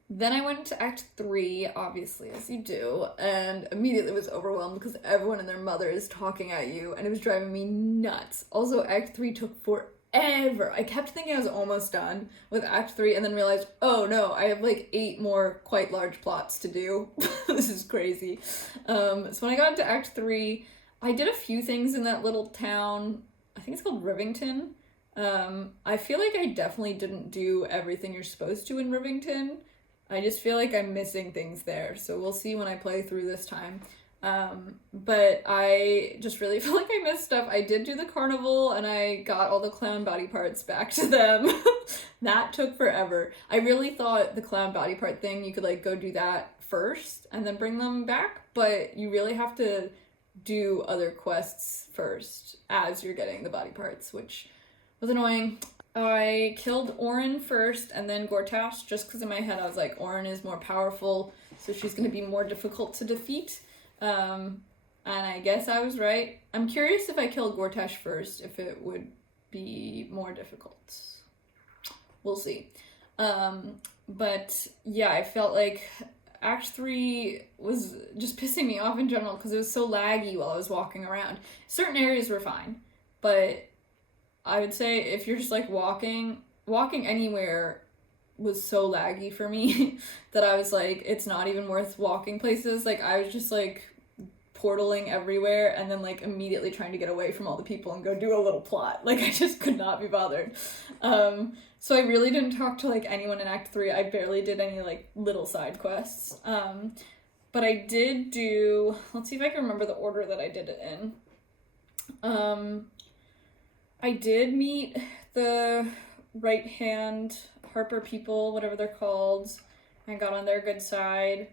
Then I went to Act 3, obviously, as you do, and immediately was overwhelmed because everyone and their mother is talking at you, and it was driving me nuts. Also, Act 3 took forever. I kept thinking I was almost done with Act 3, and then realized, oh no, I have like 8 more quite large plots to do. This is crazy. So when I got into Act 3, I did a few things in that little town, I think it's called Rivington. I feel like I definitely didn't do everything you're supposed to in Rivington. I just feel like I'm missing things there, so we'll see when I play through this time. But I just really feel like I missed stuff. I did do the carnival, and I got all the clown body parts back to them. That took forever. I really thought the clown body part thing, you could like go do that first and then bring them back, but you really have to do other quests first as you're getting the body parts, which was annoying. I killed Orin first and then Gortash, just because in my head I was like, Orin is more powerful, so she's going to be more difficult to defeat. And I guess I was right. I'm curious if I killed Gortash first, if it would be more difficult. We'll see. But yeah, I felt like Act 3 was just pissing me off in general because it was so laggy while I was walking around. Certain areas were fine, but I would say if you're just like walking anywhere was so laggy for me that I was like, it's not even worth walking places. Like I was just like portaling everywhere and then like immediately trying to get away from all the people and go do a little plot. Like I just could not be bothered. So I really didn't talk to like anyone in Act 3. I barely did any like little side quests. But I did do, let's see if I can remember the order that I did it in. I did meet the right-hand Harper people, whatever they're called. I got on their good side.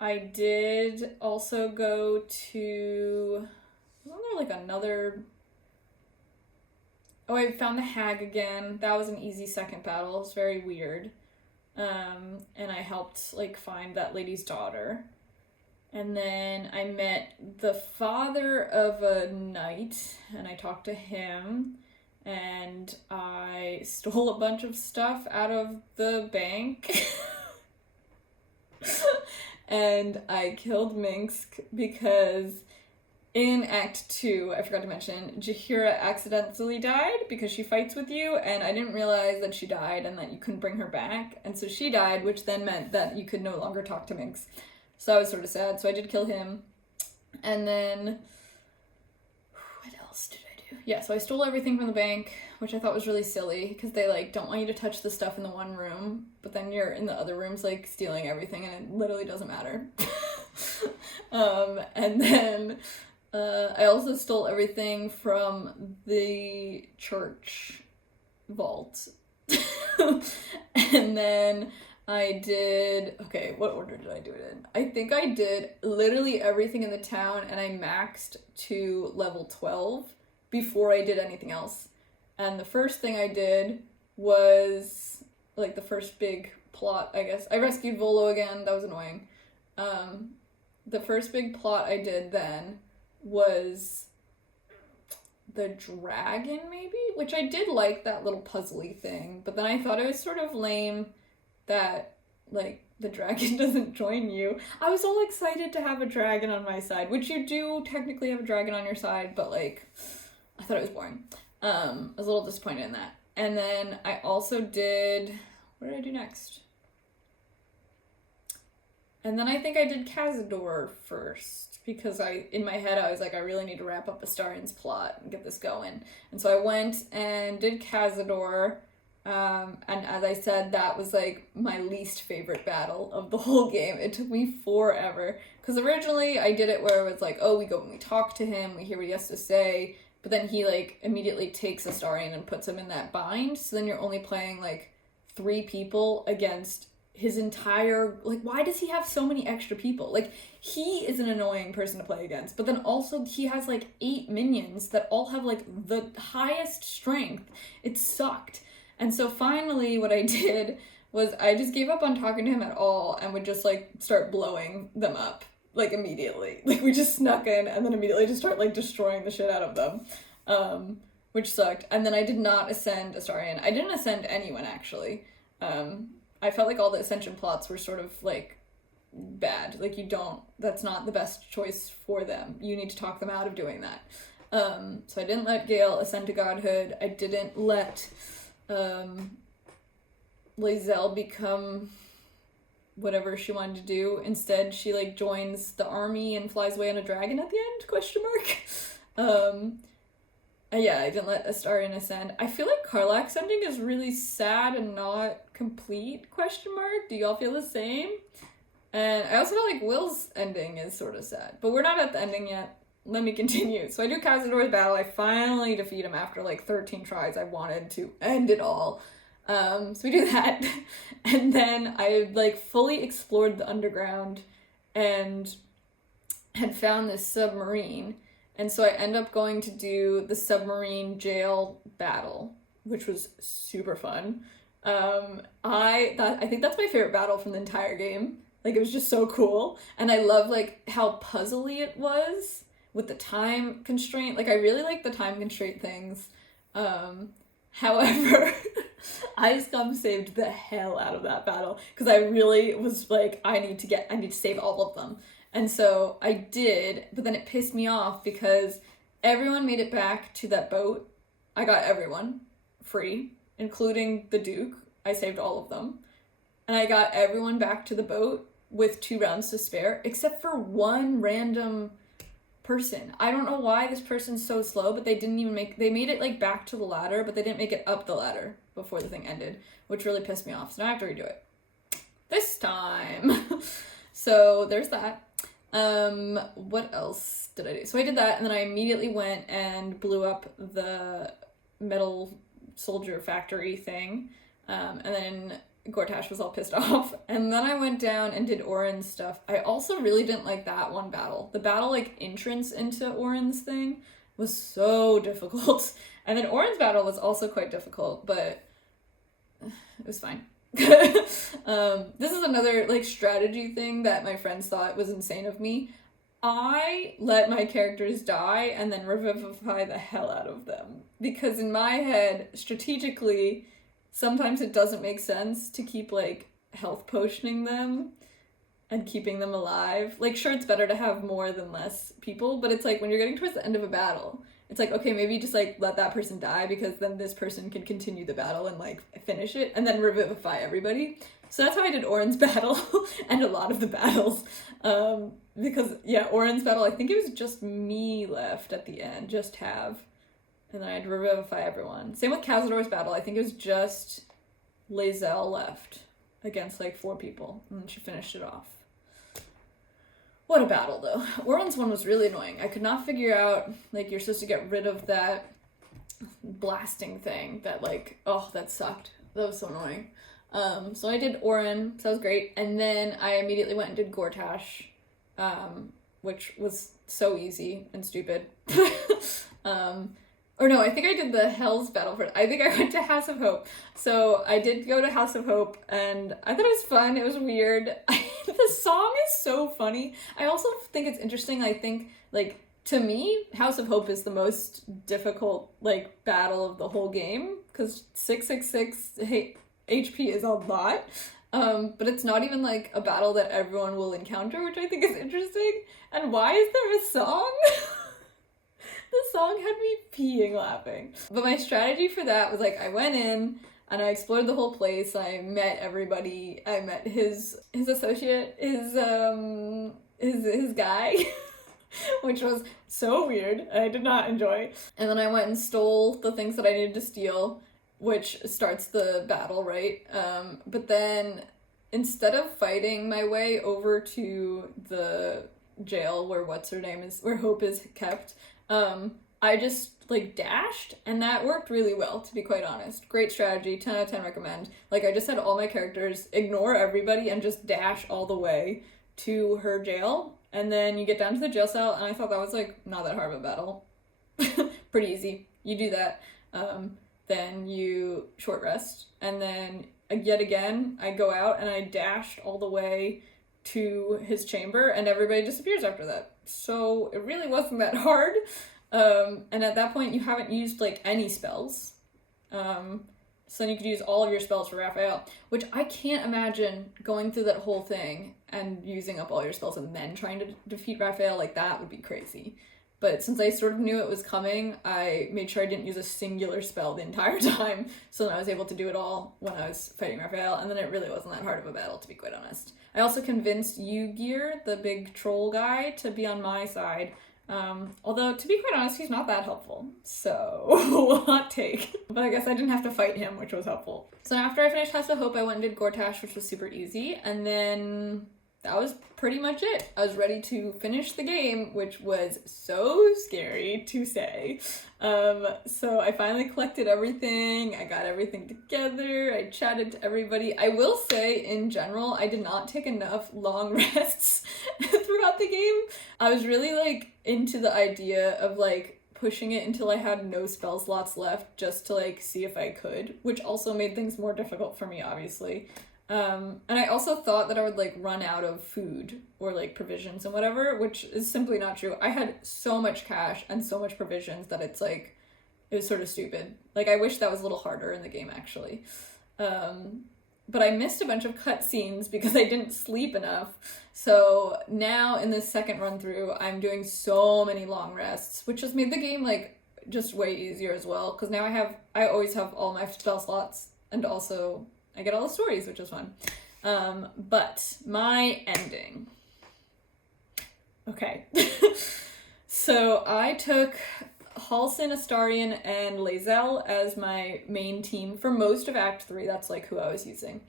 I did also go to, wasn't there like another, oh, I found the hag again. That was an easy second battle. It was very weird. And I helped like find that lady's daughter. And then I met the father of a knight, and I talked to him, and I stole a bunch of stuff out of the bank. And I killed Minsk because in Act 2, I forgot to mention, Jaheira accidentally died because she fights with you, and I didn't realize that she died and that you couldn't bring her back. And so she died, which then meant that you could no longer talk to Minsk. So I was sort of sad, so I did kill him. And then, what else did I do? Yeah, so I stole everything from the bank, which I thought was really silly, because they, like, don't want you to touch the stuff in the one room, but then you're in the other rooms, like, stealing everything, and it literally doesn't matter. And then, I also stole everything from the church vault. And then Okay, what order did I do it in? I think I did literally everything in the town, and I maxed to level 12 before I did anything else. And the first thing I did was, like, the first big plot, I guess. I rescued Volo again, that was annoying. The first big plot I did then was the dragon, maybe? Which I did like that little puzzly thing, but then I thought it was sort of lame that, like, the dragon doesn't join you. I was all excited to have a dragon on my side, which you do technically have a dragon on your side, but, like, I thought it was boring. I was a little disappointed in that. And then I also did... What did I do next? And then I think I did Cazador first, because in my head I was like, I really need to wrap up Astarion's plot and get this going. And so I went and did Cazador, and as I said, that was like my least favorite battle of the whole game. It took me forever, because originally I did it where it was like, oh, we go and we talk to him, we hear what he has to say, but then he like immediately takes Astarion and puts him in that bind, so then you're only playing like 3 people against his entire, like, why does he have so many extra people? Like, he is an annoying person to play against, but then also he has like 8 minions that all have like the highest strength. It sucked. And so finally what I did was I just gave up on talking to him at all and would just like start blowing them up like immediately. Like, we just snuck in and then immediately just start like destroying the shit out of them, which sucked. And then I did not ascend Astarion. I didn't ascend anyone, actually. I felt like all the ascension plots were sort of like bad. Like, that's not the best choice for them. You need to talk them out of doing that. So I didn't let Gale ascend to godhood. I didn't let Lae'zel become whatever she wanted to do. Instead, she like joins the army and flies away on a dragon at the end, ? Yeah, I didn't let Astarion ascend. I feel like Karlach's ending is really sad and not complete, ? Do y'all feel the same? And I also feel like Will's ending is sort of sad. But we're not at the ending yet. Let me continue. So I do Cazador's battle. I finally defeat him after like 13 tries. I wanted to end it all. So we do that. And then I like fully explored the underground and had found this submarine. And so I end up going to do the submarine jail battle, which was super fun. I think that's my favorite battle from the entire game. Like, it was just so cool. And I love like how puzzly it was with the time constraint. Like, I really like the time constraint things. However, I scum saved the hell out of that battle because I really was like, I need to save all of them. And so I did, but then it pissed me off because everyone made it back to that boat. I got everyone free, including the Duke. I saved all of them. And I got everyone back to the boat with 2 rounds to spare, except for one random person. I don't know why this person's so slow, but they made it like back to the ladder, but they didn't make it up the ladder before the thing ended, which really pissed me off. So now I have to redo it. This time. So there's that. What else did I do? So I did that, and then I immediately went and blew up the metal soldier factory thing, and then Gortash was all pissed off, and then I went down and did Orin's stuff. I also really didn't like that one battle. The battle, like, entrance into Orin's thing was so difficult, and then Orin's battle was also quite difficult, but it was fine. This is another like strategy thing that my friends thought was insane of me. I let my characters die and then revivify the hell out of them, because in my head, strategically, sometimes it doesn't make sense to keep like health potioning them and keeping them alive. Like, sure, it's better to have more than less people, but it's like when you're getting towards the end of a battle, it's like, okay, maybe just like let that person die, because then this person can continue the battle and like finish it and then revivify everybody. So that's how I did Orin's battle and a lot of the battles. Because yeah, Orin's battle, I think it was just me left at the end, just Have. And then I'd revivify everyone. Same with Cazador's battle. I think it was just Lae'zel left against like 4 people, and then she finished it off. What a battle, though. Orin's one was really annoying. I could not figure out, like, you're supposed to get rid of that blasting thing that, like, oh, that sucked. That was so annoying. So I did Orin, so that was great. And then I immediately went and did Gortash, which was so easy and stupid. Or no, I think I did the Hell's Battle for... I think I went to House of Hope. So I did go to House of Hope, and I thought it was fun. It was weird. The song is so funny. I also think it's interesting. I think, like, to me, House of Hope is the most difficult, like, battle of the whole game, because 666 HP is a lot. But it's not even, like, a battle that everyone will encounter, which I think is interesting. And why is there a song? The song had me peeing laughing. But my strategy for that was, like, I went in and I explored the whole place. I met everybody. I met his associate, his guy, which was so weird. I did not enjoy. And then I went and stole the things that I needed to steal, which starts the battle, right? But then instead of fighting my way over to the jail where where Hope is kept, I just, like, dashed, and that worked really well, to be quite honest. Great strategy, 10 out of 10 recommend. Like, I just had all my characters ignore everybody and just dash all the way to her jail, and then you get down to the jail cell, and I thought that was, like, not that hard of a battle. Pretty easy. You do that, then you short rest, and then, yet again, I go out, and I dashed all the way to his chamber, and everybody disappears after that. So it really wasn't that hard. And at that point you haven't used, like, any spells. So then you could use all of your spells for Raphael, which I can't imagine going through that whole thing and using up all your spells and then trying to defeat Raphael. Like, that would be crazy. But since I sort of knew it was coming, I made sure I didn't use a singular spell the entire time, so then I was able to do it all when I was fighting Raphael, and then it really wasn't that hard of a battle, to be quite honest. I also convinced Ygir, the big troll guy, to be on my side. Although, to be quite honest, he's not that helpful. So, hot take. But I guess I didn't have to fight him, which was helpful. So after I finished House of Hope, I went and did Gortash, which was super easy. And then that was pretty much it. I was ready to finish the game, which was so scary to say. So I finally collected everything. I got everything together. I chatted to everybody. I will say, in general, I did not take enough long rests throughout the game. I was really, like, into the idea of, like, pushing it until I had no spell slots left just to, like, see if I could, which also made things more difficult for me, obviously. And I also thought that I would, like, run out of food or, like, provisions and whatever, which is simply not true. I had so much cash and so much provisions that it's, like, it was sort of stupid. Like, I wish that was a little harder in the game, actually. But I missed a bunch of cutscenes because I didn't sleep enough. So now in this second run through, I'm doing so many long rests, which has made the game, like, just way easier as well. Because now I always have all my spell slots, and also I get all the stories, which is fun. But my ending. Okay. So I took Halsin, Astarion, and Lae'zel as my main team for most of Act 3. That's, like, who I was using.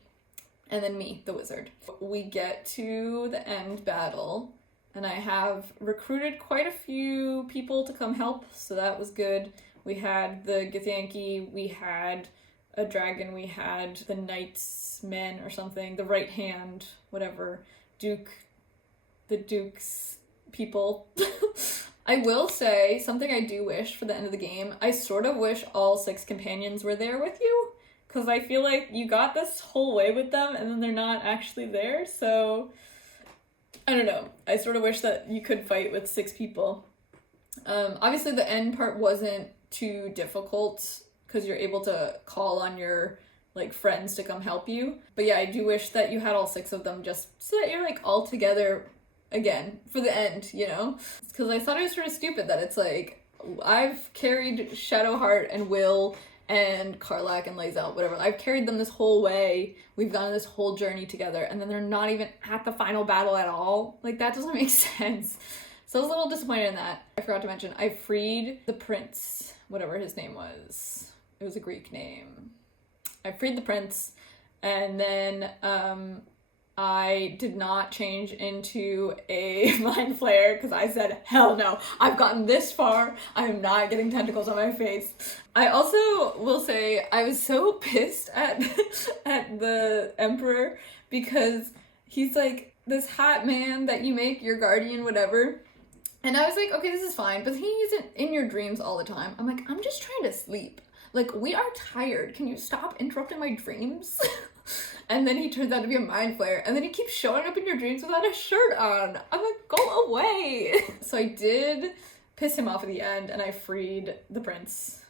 And then me, the wizard. We get to the end battle, and I have recruited quite a few people to come help, so that was good. We had the Githyanki, we had a dragon, we had the Knight's Men or something, the right hand, whatever, the Duke's people. I will say, something I do wish for the end of the game, I sort of wish all 6 companions were there with you, because I feel like you got this whole way with them, and then they're not actually there, so I don't know. I sort of wish that you could fight with 6 people. Obviously the end part wasn't too difficult, because you're able to call on your, like, friends to come help you. But yeah, I do wish that you had all 6 of them, just so that you're, like, all together again for the end, you know? Because I thought it was sort of stupid that it's like, I've carried Shadowheart and Will and Karlach and Lae'zel, whatever. I've carried them this whole way. We've gone on this whole journey together, and then they're not even at the final battle at all. Like, that doesn't make sense. So I was a little disappointed in that. I forgot to mention, I freed the prince, whatever his name was. It was a Greek name. I freed the prince, and then I did not change into a mind flayer because I said, hell no, I've gotten this far, I am not getting tentacles on my face. I also will say I was so pissed at at the Emperor because he's like this hot man that you make your guardian, whatever. And I was like, okay, this is fine, but he isn't in your dreams all the time. I'm like, I'm just trying to sleep. Like, we are tired. Can you stop interrupting my dreams? And then he turns out to be a mind flayer, and then he keeps showing up in your dreams without a shirt on. I'm like, go away. So I did piss him off at the end, and I freed the prince.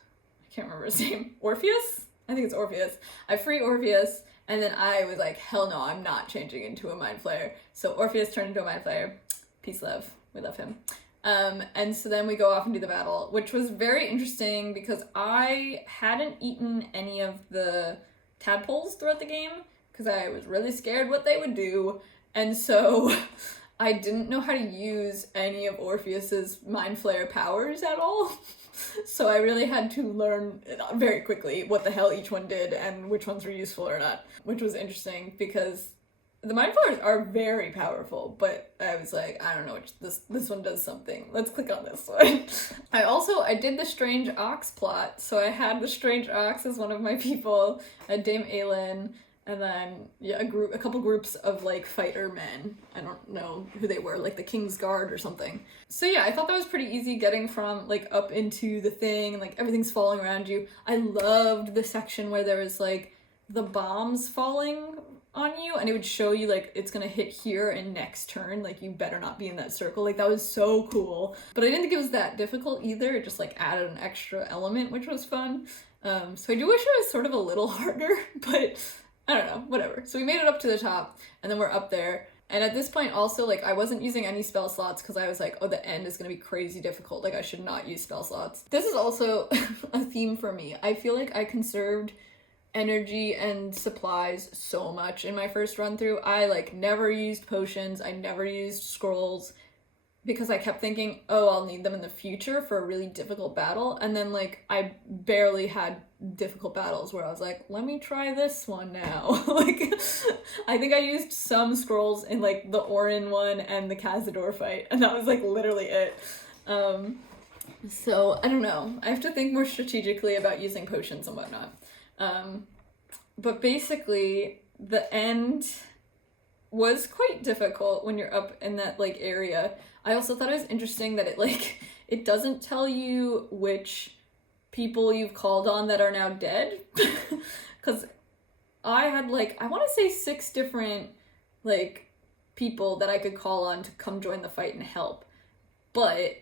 I can't remember his name. Orpheus? I think it's Orpheus. I free Orpheus, and then I was like, hell no, I'm not changing into a mind flayer. So Orpheus turned into a mind flayer. Peace, love. We love him. And so then we go off and do the battle, which was very interesting because I hadn't eaten any of the tadpoles throughout the game because I was really scared what they would do. And so I didn't know how to use any of Orpheus's mind flayer powers at all. So I really had to learn very quickly what the hell each one did and which ones were useful or not, which was interesting because the mind flayers are very powerful, but I was like, I don't know, this one does something. Let's click on this one. I did the Strange Ox plot, so I had the Strange Ox as one of my people, Dame Aelin, and then a couple groups of like fighter men. I don't know who they were, like the King's Guard or something. So yeah, I thought that was pretty easy getting from like up into the thing and like everything's falling around you. I loved the section where there was like the bombs falling on you and it would show you like it's gonna hit here and next turn, like you better not be in that circle. Like that was so cool, but I didn't think it was that difficult either. It just like added an extra element, which was fun. So I do wish it was sort of a little harder, but I don't know, whatever. So we made it up to the top and then we're up there, and at this point also like I wasn't using any spell slots because I was like, oh, the end is gonna be crazy difficult, like I should not use spell slots. This is also a theme for me. I feel like I conserved energy and supplies so much in my first run through. I like never used potions, I never used scrolls because I kept thinking, oh, I'll need them in the future for a really difficult battle, and then like I barely had difficult battles where I was like, let me try this one now. Like I think I used some scrolls in like the Orin one and the Cazador fight, and that was like literally it. So I don't know, I have to think more strategically about using potions and whatnot. But basically the end was quite difficult when you're up in that like area. I also thought it was interesting that it doesn't tell you which people you've called on that are now dead. Because I had like, I want to say 6 different like people that I could call on to come join the fight and help. But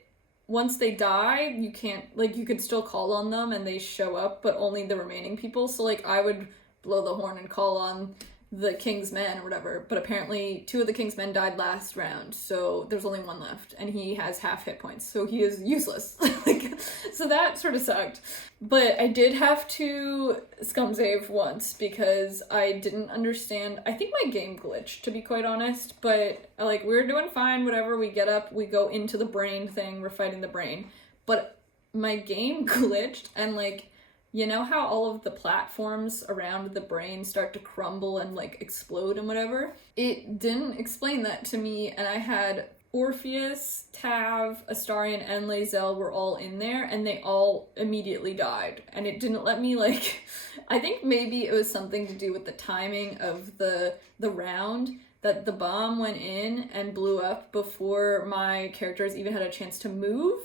once they die, you can't, like, you could still call on them and they show up, but only the remaining people. So, like, I would blow the horn and call on the King's men or whatever, but apparently 2 of the King's men died last round, so there's only 1 left, and he has half hit points, so he is useless. Like, so that sort of sucked. But I did have to scum save once because I didn't understand. I think my game glitched, to be quite honest, but like, we're doing fine, whatever. We get up, we go into the brain thing, we're fighting the brain, but my game glitched, and like, you know how all of the platforms around the brain start to crumble and like explode and whatever? It didn't explain that to me, and I had Orpheus, Tav, Astarion, and Lae'zel were all in there, and they all immediately died. And it didn't let me like, I think maybe it was something to do with the timing of the round, that the bomb went in and blew up before my characters even had a chance to move.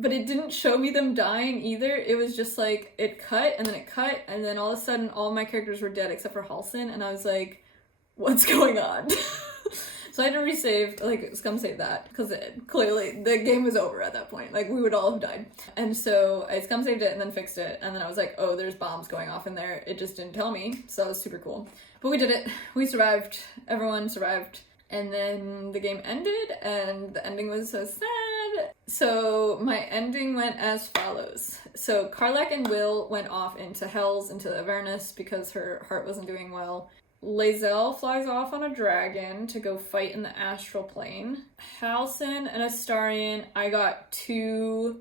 But it didn't show me them dying either. It was just like, it cut, and then all of a sudden all my characters were dead except for Halsin, and I was like, what's going on? So I had to resave, like, scum save that, because clearly the game was over at that point. Like, we would all have died. And so I scum saved it and then fixed it, and then I was like, oh, there's bombs going off in there. It just didn't tell me, so that was super cool. But we did it. We survived. Everyone survived. And then the game ended, and the ending was so sad. So my ending went as follows. So Karlach and Will went off into Hells, into Avernus, because her heart wasn't doing well. Lae'zel flies off on a dragon to go fight in the astral plane. Halsin and Astarion, I got 2,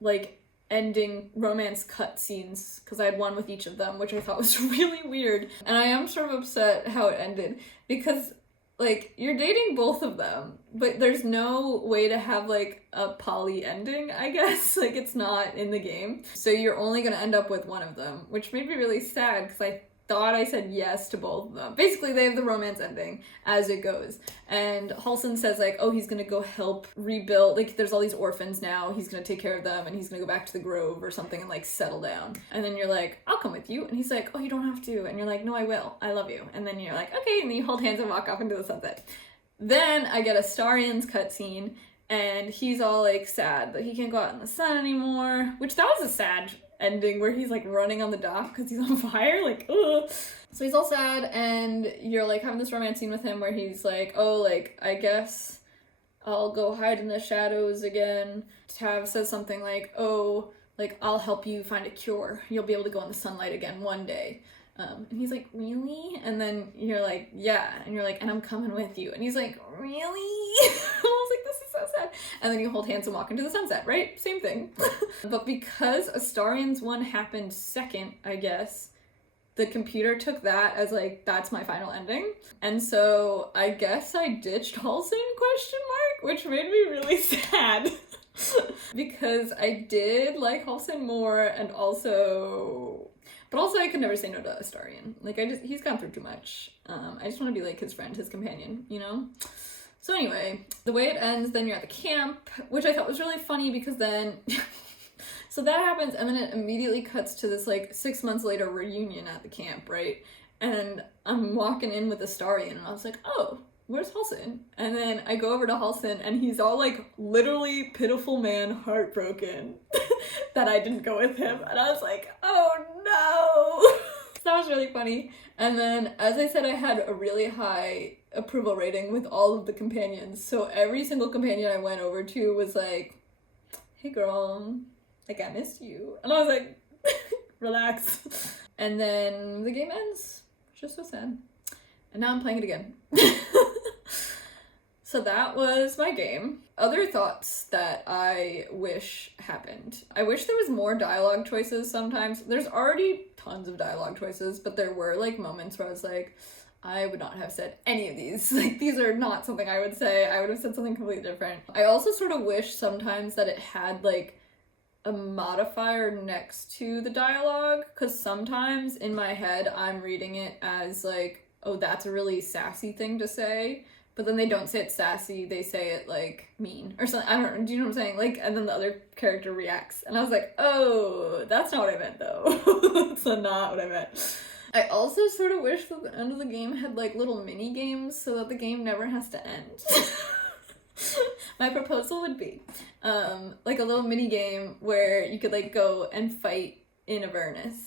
like, ending romance cutscenes, because I had one with each of them, which I thought was really weird. And I am sort of upset how it ended, because like, you're dating both of them, but there's no way to have, like, a poly ending, I guess. Like, it's not in the game. So you're only gonna end up with one of them, which made me really sad, because I thought I said yes to both of them. Basically, they have the romance ending as it goes. And Halsin says, like, oh, he's gonna go help rebuild, like, there's all these orphans now, he's gonna take care of them, and he's gonna go back to the Grove or something and, like, settle down. And then you're like, I'll come with you. And he's like, oh, you don't have to. And you're like, no, I will. I love you. And then you're like, okay, and then you hold hands and walk off into the sunset. Then I get a Starians cutscene, and he's all, like, sad that he can't go out in the sun anymore, which that was a sad ending where he's like running on the dock because he's on fire, like, ugh. So he's all sad, and you're like having this romance scene with him where he's like, oh, like, I guess I'll go hide in the shadows again. Tav says something like, oh, like, I'll help you find a cure. You'll be able to go in the sunlight again one day. And he's like, really? And then you're like, yeah. And you're like, and I'm coming with you. And he's like, really? I was like, this is so sad. And then you hold hands and walk into the sunset, right? Same thing. But because Astarians 1 happened second, I guess, the computer took that as like, that's my final ending. And so I guess I ditched Halsin, ? Which made me really sad. Because I did like Halsin more, and also... But also I could never say no to Astarian. Like, he's gone through too much. I just want to be like his friend, his companion, you know? So anyway, the way it ends, then you're at the camp, which I thought was really funny because then... So that happens, and then it immediately cuts to this, like, 6 months later reunion at the camp, right? And I'm walking in with Astarian, and I was like, oh, where's Halsin? And then I go over to Halsin, and he's all, like, literally pitiful man, heartbroken that I didn't go with him. And I was like, oh no! That was really funny. And then, as I said, I had a really high approval rating with all of the companions. So every single companion I went over to was like, hey girl, like, I missed you. And I was like, relax. And then the game ends. It's just so sad. And now I'm playing it again. So that was my game. Other thoughts that I wish happened. I wish there was more dialogue choices sometimes. There's already tons of dialogue choices, but there were like moments where I was like, I would not have said any of these. Like, these are not something I would say. I would have said something completely different. I also sort of wish sometimes that it had like a modifier next to the dialogue, because sometimes in my head I'm reading it as like, oh, that's a really sassy thing to say. But then they don't say it sassy, they say it, like, mean or something. I don't know, do you know what I'm saying? Like, and then the other character reacts. And I was like, oh, that's not what I meant, though. That's not what I meant. I also sort of wish that the end of the game had, like, little mini-games so that the game never has to end. My proposal would be, like, a little mini-game where you could, like, go and fight in Avernus.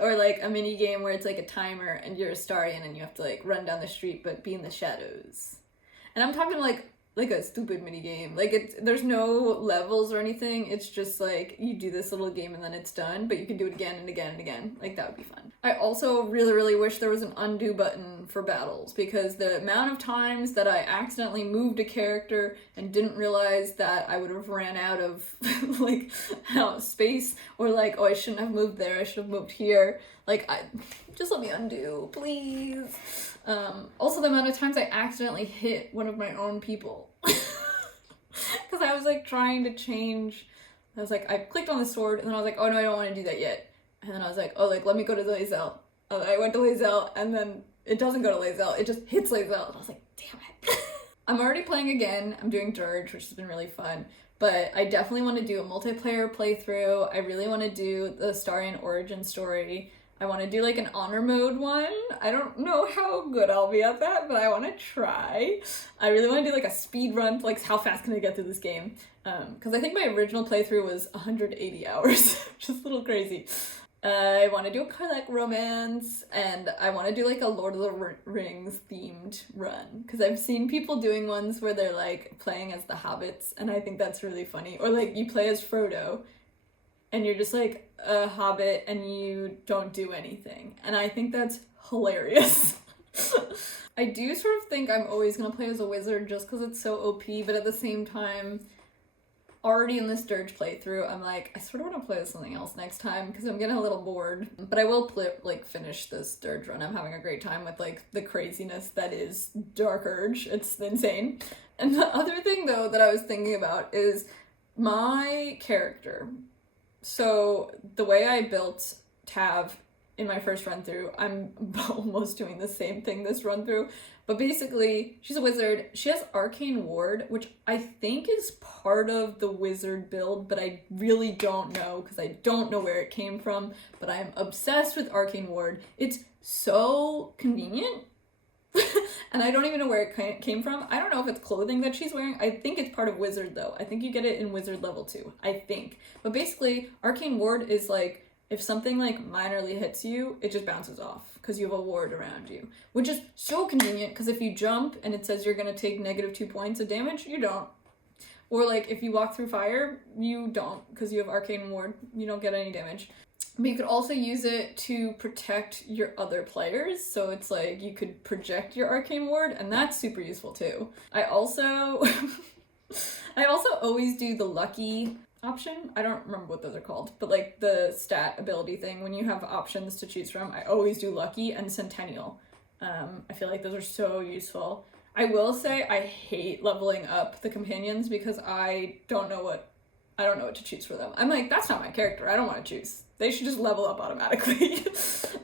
Or like a mini game where it's like a timer and you're a Astarian and you have to like run down the street but be in the shadows. And I'm talking like a stupid mini game. Like, there's no levels or anything. It's just like you do this little game and then it's done, but you can do it again and again and again. Like, that would be fun. I also really, really wish there was an undo button for battles, because the amount of times that I accidentally moved a character and didn't realize that I would have ran out of like space, or like, oh, I shouldn't have moved there, I should have moved here. Like, just let me undo, please. Also, the amount of times I accidentally hit one of my own people. Because I was like trying to change. I was like, I clicked on the sword and then I was like, oh no, I don't want to do that yet. And then I was like, oh, like, let me go to Lae'zel. And I went to Lae'zel and then it doesn't go to Lae'zel, it just hits Lae'zel. And I was like, damn it. I'm already playing again. I'm doing Dirge, which has been really fun. But I definitely want to do a multiplayer playthrough. I really want to do the Astarian origin story. I want to do like an honor mode one. I don't know how good I'll be at that, but I want to try. I really want to do like a speed run, like how fast can I get through this game? Because I think my original playthrough was 180 hours, which is a little crazy. I want to do a Karlek romance, and I want to do like a Lord of the Rings themed run, because I've seen people doing ones where they're like playing as the hobbits, and I think that's really funny. Or like you play as Frodo, and you're just like a hobbit and you don't do anything. And I think that's hilarious. I do sort of think I'm always gonna play as a wizard just because it's so OP, but at the same time, already in this Dirge playthrough. I'm like, I sort of want to play with something else next time because I'm getting a little bored. But I will finish this Dirge run. I'm having a great time with like the craziness that is Dark Urge. It's insane. And the other thing though that I was thinking about is my character. So the way I built Tav in my first run through, I'm almost doing the same thing this run through. But basically, she's a wizard. She has Arcane Ward, which I think is part of the wizard build, but I really don't know because I don't know where it came from. But I'm obsessed with Arcane Ward. It's so convenient. And I don't even know where it came from. I don't know if it's clothing that she's wearing. I think it's part of Wizard though. I think you get it in Wizard level 2. I think. But basically, Arcane Ward is like, if something like minorly hits you, it just bounces off because you have a ward around you, which is so convenient because if you jump and it says you're going to take -2 points of damage, you don't. Or like if you walk through fire, you don't because you have Arcane Ward, you don't get any damage. But you could also use it to protect your other players, so it's like you could project your Arcane Ward, and that's super useful too. I also always do the lucky option. I don't remember what those are called, but like the stat ability thing, when you have options to choose from, I always do lucky and Centennial. I feel like those are so useful. I will say I hate leveling up the companions because I don't know what to choose for them. I'm like, that's not my character. I don't want to choose. They should just level up automatically.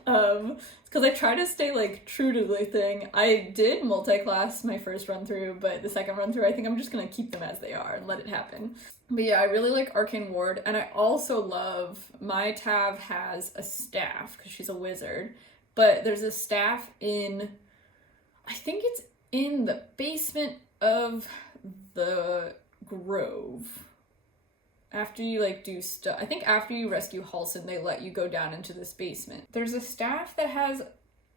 Because I try to stay like true to the thing. I did multi-class my first run through, but the second run through, I think I'm just gonna keep them as they are and let it happen. But yeah, I really like Arcane Ward, and I also love, my Tav has a staff because she's a wizard, but there's a staff in, I think it's in the basement of the Grove. After you like do stuff, I think after you rescue Halsin, they let you go down into this basement. There's a staff that has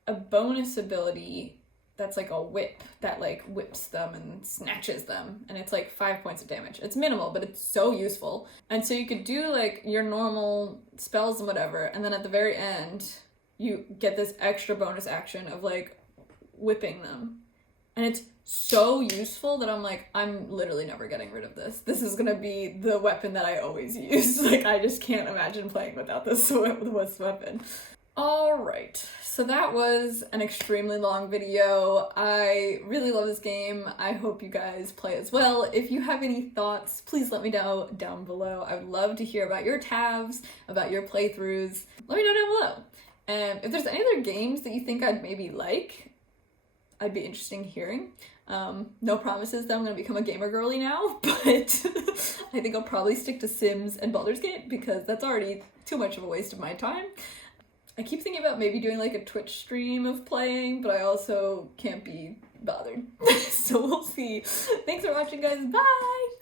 a bonus ability that's like a whip that like whips them and snatches them, and it's like 5 points of damage. It's minimal, but it's so useful. And so you could do like your normal spells and whatever, and then at the very end, you get this extra bonus action of like whipping them. And it's so useful that I'm like, I'm literally never getting rid of this. This is gonna be the weapon that I always use. Like, I just can't imagine playing without this weapon. Alright, so that was an extremely long video. I really love this game. I hope you guys play as well. If you have any thoughts, please let me know down below. I would love to hear about your Tavs, about your playthroughs. Let me know down below. And if there's any other games that you think I'd maybe like, I'd be interested in hearing. No promises that I'm gonna become a gamer girly now, but I think I'll probably stick to Sims and Baldur's Gate because that's already too much of a waste of my time. I keep thinking about maybe doing like a Twitch stream of playing, but I also can't be bothered. So we'll see. Thanks for watching, guys. Bye!